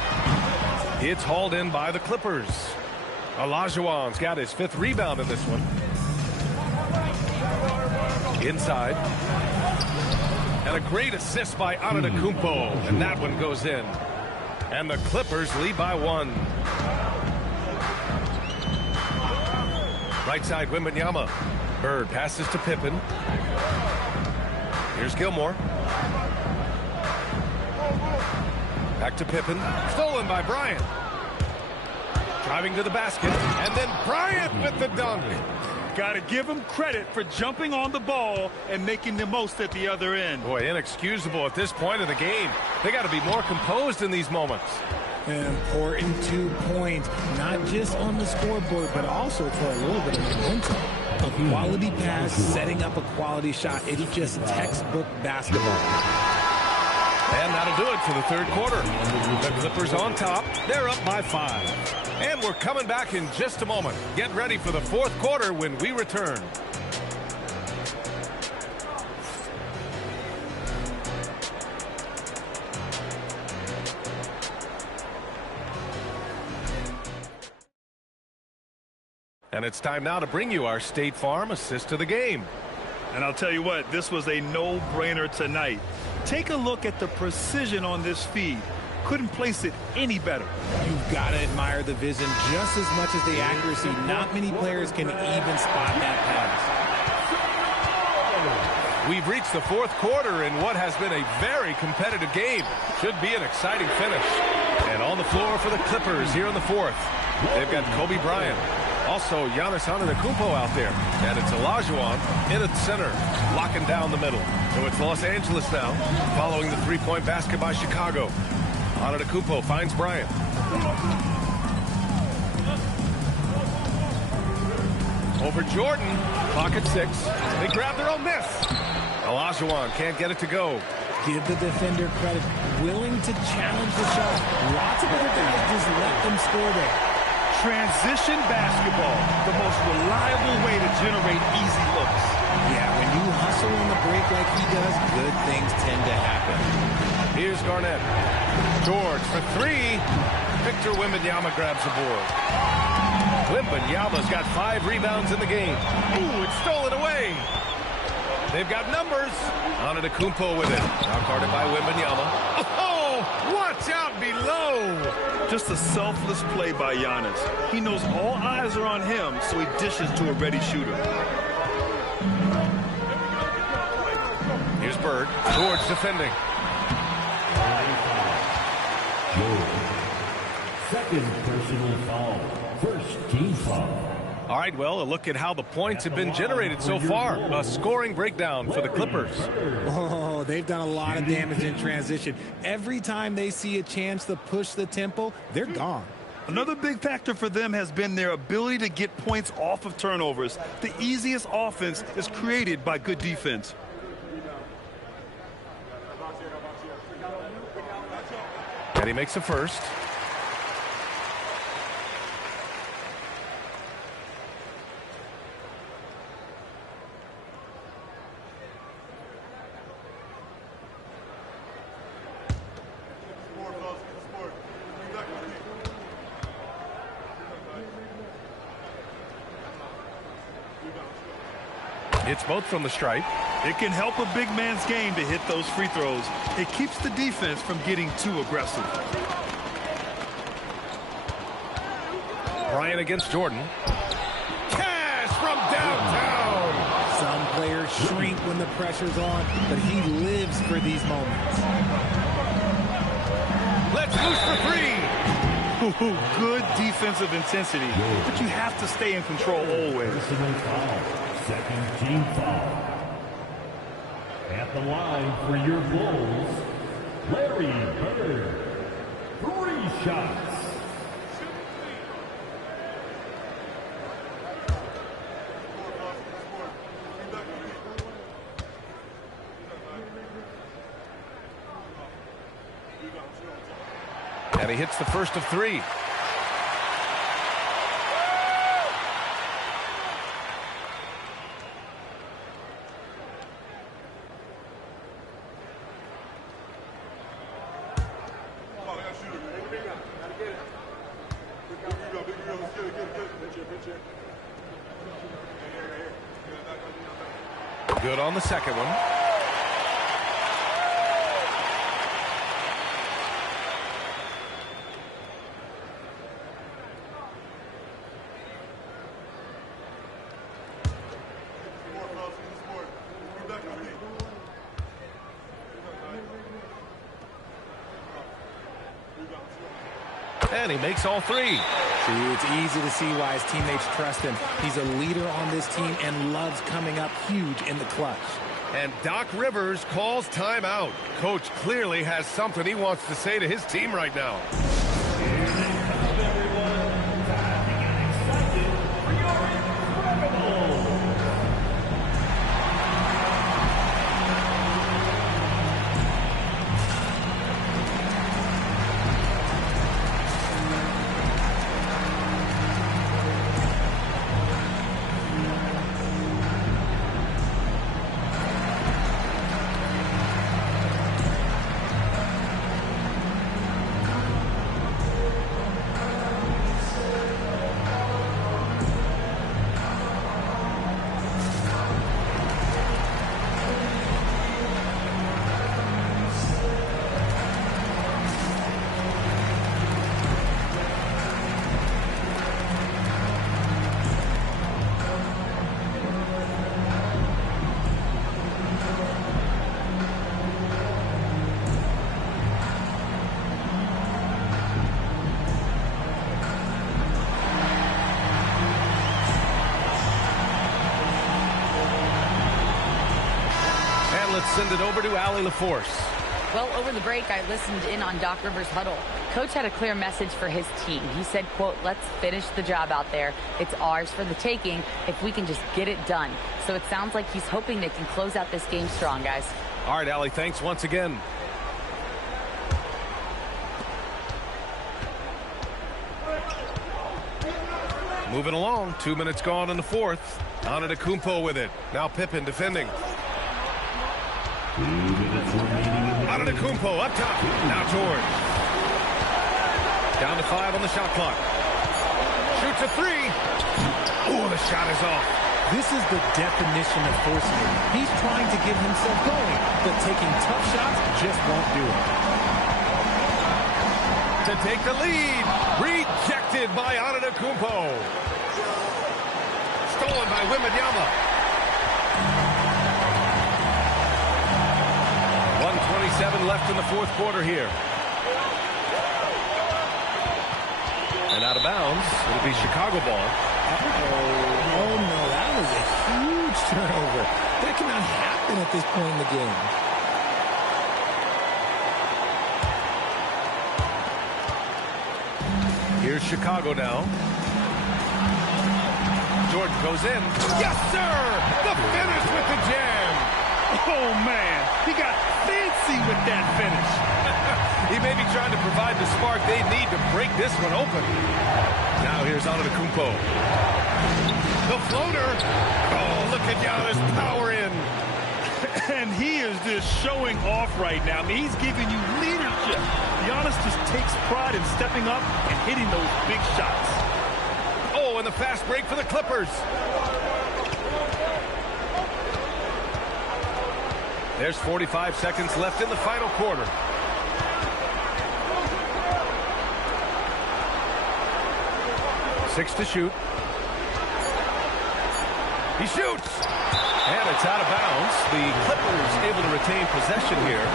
It's hauled in by the Clippers. Olajuwon's got his 5th rebound in this one. Inside. And a great assist by Antetokounmpo. And that one goes in. And the Clippers lead by 1. Right side, Wembanyama. Bird passes to Pippen. Here's Gilmore. Back to Pippen. Stolen by Bryant. Driving to the basket. And then Bryant with the dunk. Got to give him credit for jumping on the ball and making the most at the other end. Boy, inexcusable at this point of the game. They got to be more composed in these moments. An important 2 points, not just on the scoreboard, but also for a little bit of momentum. A quality pass, setting up a quality shot. It's just textbook basketball. And that'll do it for the third quarter. The Clippers on top. They're up by 5. And we're coming back in just a moment. Get ready for the fourth quarter when we return. And it's time now to bring you our State Farm assist of the game. And I'll tell you what, this was a no-brainer tonight. Take a look at the precision on this feed. Couldn't place it any better. You've got to admire the vision just as much as the accuracy. Not many players can even spot that pass. We've reached the fourth quarter in what has been a very competitive game. Should be an exciting finish. And on the floor for the Clippers here in the fourth, they've got Kobe Bryant. Also, Giannis Antetokounmpo out there. And it's Olajuwon in at center, locking down the middle. So it's Los Angeles now, following the three-point basket by Chicago. Antetokounmpo finds Bryant. Over Jordan, pocket 6. They grab their own miss. Olajuwon can't get it to go. Give the defender credit. Willing to challenge the shot. Lots of other guys just let them score there. Transition basketball, the most reliable way to generate easy looks. Yeah, when you hustle on the break like he does, good things tend to happen. Here's Garnett. George for 3. Victor Wembanyama grabs the board. Wembanyama's got 5 rebounds in the game. Ooh, it's stolen away. They've got numbers. Antetokounmpo with it. Now guarded by Wembanyama. Oh, watch out below. Just a selfless play by Giannis. He knows all eyes are on him, so he dishes to a ready shooter. Here's Bird. George defending. Second personal foul. First team foul. All right, well, a look at how the points have been generated so far. A scoring breakdown for the Clippers. Oh, they've done a lot of damage in transition. Every time they see a chance to push the tempo, they're gone. Another big factor for them has been their ability to get points off of turnovers. The easiest offense is created by good defense. And he makes a first. It's both from the stripe. It can help a big man's game to hit those free throws. It keeps the defense from getting too aggressive. Bryant against Jordan. Cash from downtown. Some players shrink when the pressure's on, but he lives for these moments. Let's loose for 3. Good defensive intensity, but you have to stay in control always. Second team foul. At the line for your Bulls, Larry Bird. 3 shots. And he hits the first of 3. Good on the second one. And he makes all 3. See, it's easy to see why his teammates trust him. He's a leader on this team and loves coming up huge in the clutch. And Doc Rivers calls timeout. Coach clearly has something he wants to say to his team right now. let's send it over to Allie LaForce. Well, over the break, I listened in on Doc Rivers' huddle. Coach had a clear message for his team. He said, quote, let's finish the job out there. It's ours for the taking if we can just get it done. So it sounds like he's hoping they can close out this game strong, guys. All right, Allie, thanks once again. Moving along, 2 minutes gone in the fourth. Antetokounmpo with it. Now Pippen defending. Antetokounmpo up top. Now George. Down to 5 on the shot clock. Shoots a 3. Oh, the shot is off. This is the definition of forcing it. He's trying to get himself going, but taking tough shots just won't do it. To take the lead. Rejected by Antetokounmpo. Stolen by Wembanyama. 1:27 left in the fourth quarter here. And out of bounds. It'll be Chicago ball. Oh, no, that was a huge turnover. That cannot happen at this point in the game. Here's Chicago now. George goes in. Yes, sir! The finish with the jam. Oh, man. He got fancy with that finish. He may be trying to provide the spark they need to break this one open. Now here's Antetokounmpo. The floater. Oh, look at Giannis power in. And he is just showing off right now. I mean, he's giving you leadership. Giannis just takes pride in stepping up and hitting those big shots. Oh, and the fast break for the Clippers. There's 45 seconds left in the final quarter. Six to shoot. He shoots. And it's out of bounds. The Clippers able to retain possession here.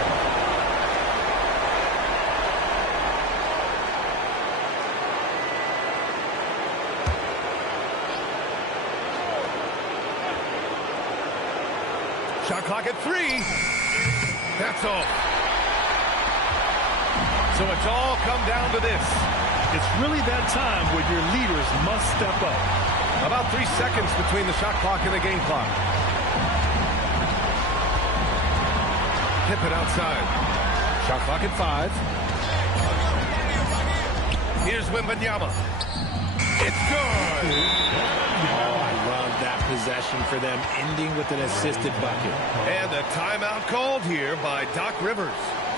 Shot clock at 3. That's all. So it's all come down to this. It's really that time where your leaders must step up. About 3 seconds between the shot clock and the game clock. Pippen outside. Shot clock at 5. Here's Wembanyama. It's good. Oh, I love that possession for them, ending with an assisted bucket. And a timeout called here by Doc Rivers.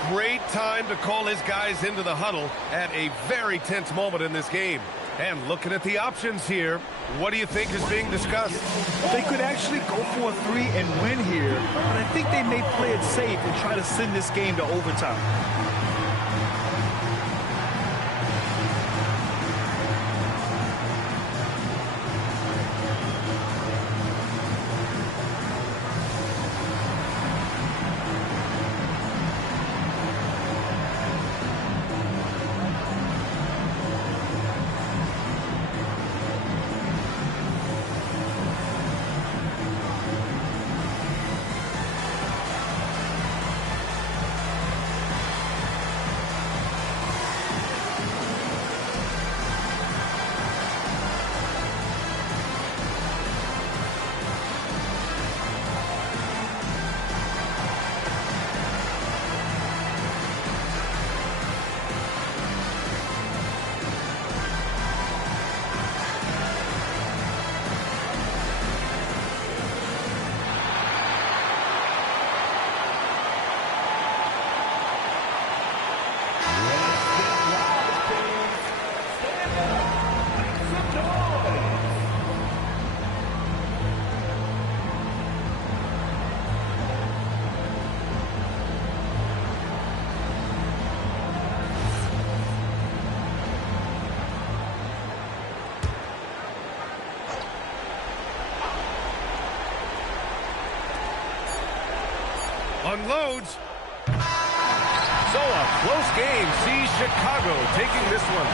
Great time to call his guys into the huddle at a very tense moment in this game. And looking at the options here, what do you think is being discussed? They could actually go for a 3 and win here, but I think they may play it safe and try to send this game to overtime. Unloads. So a close game sees Chicago taking this one.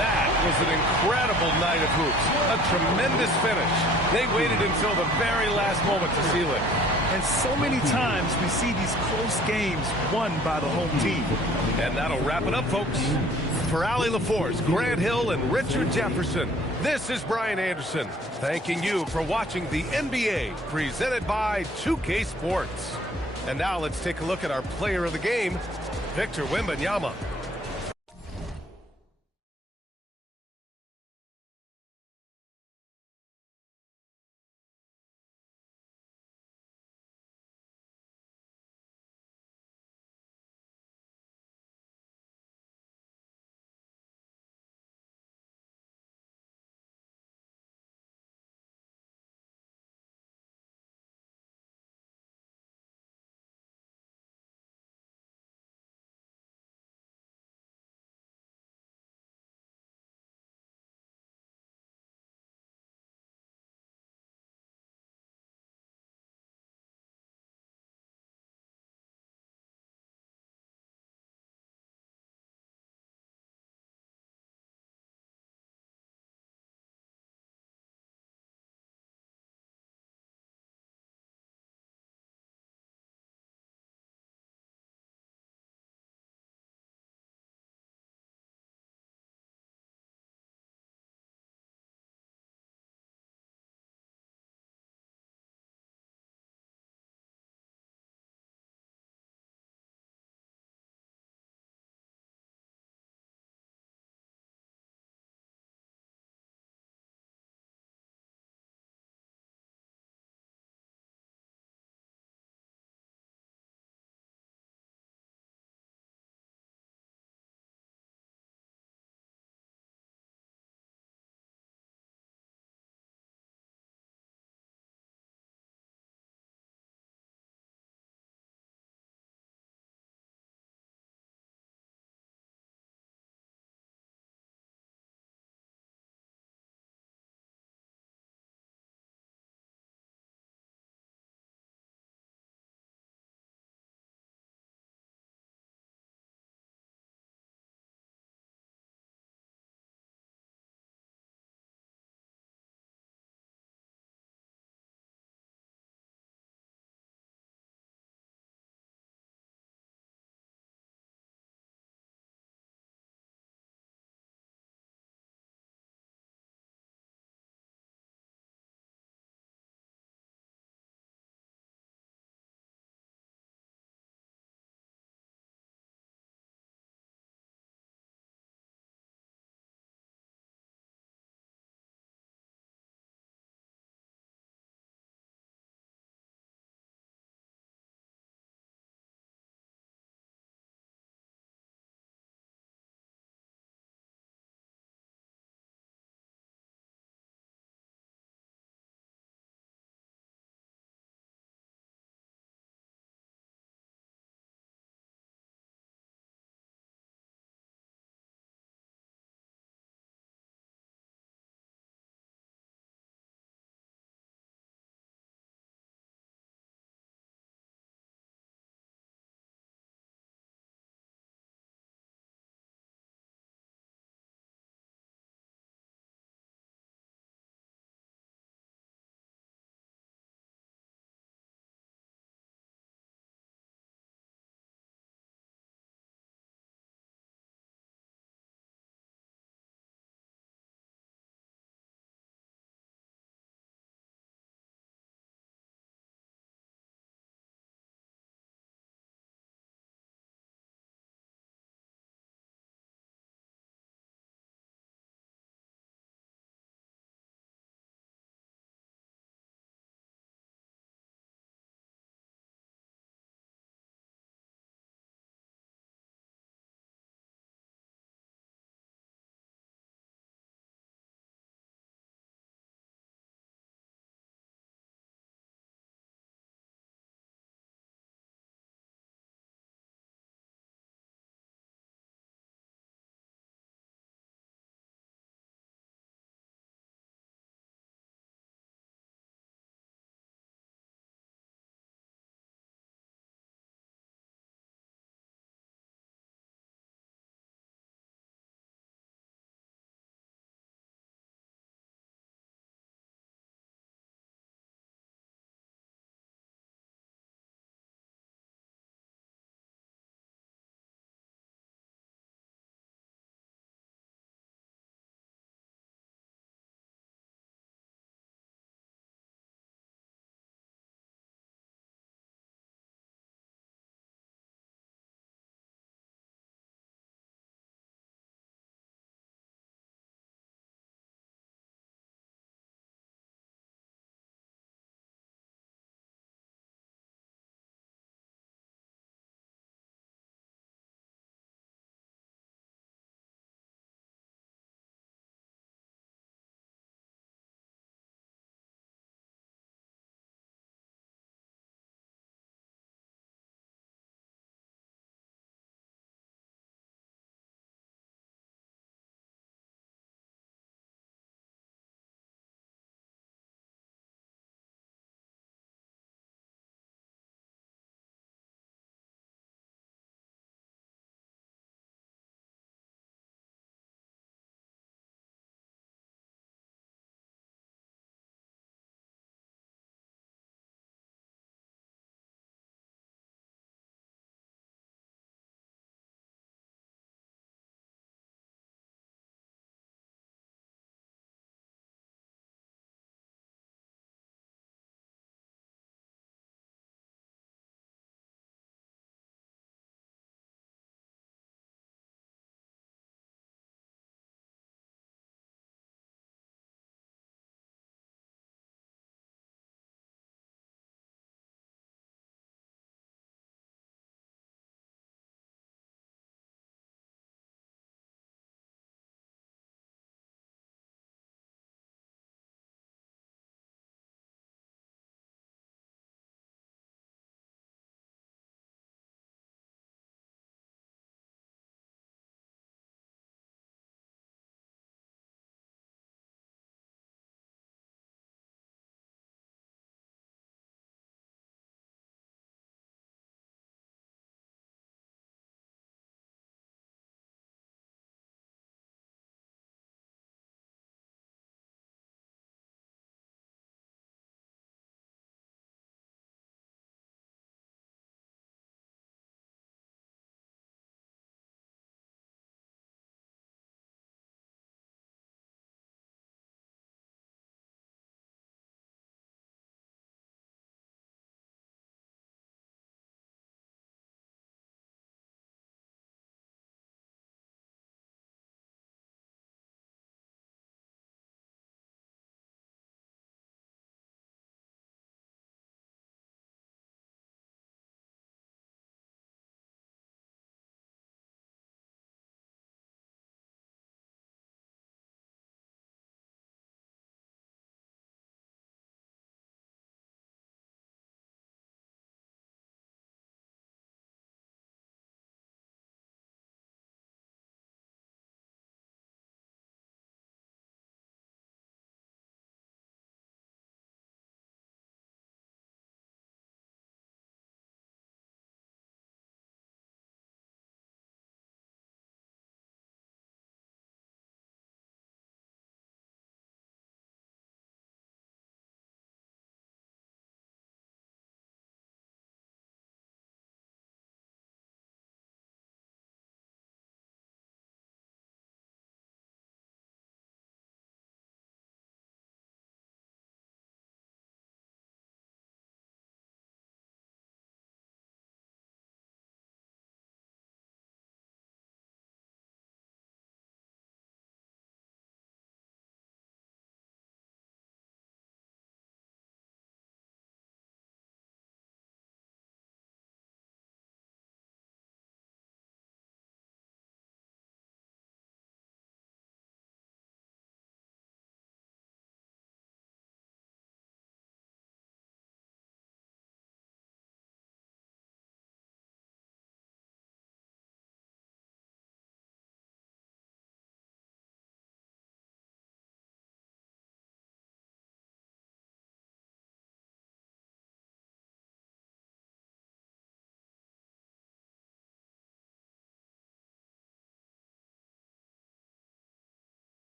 That was an incredible night of hoops. A tremendous finish. They waited until the very last moment to seal it. And so many times we see these close games won by the home team. And that'll wrap it up, folks. For Allie LaForce, Grant Hill, and Richard Jefferson, this is Brian Anderson, thanking you for watching the NBA presented by 2K Sports. And now let's take a look at our player of the game, Victor Wembanyama.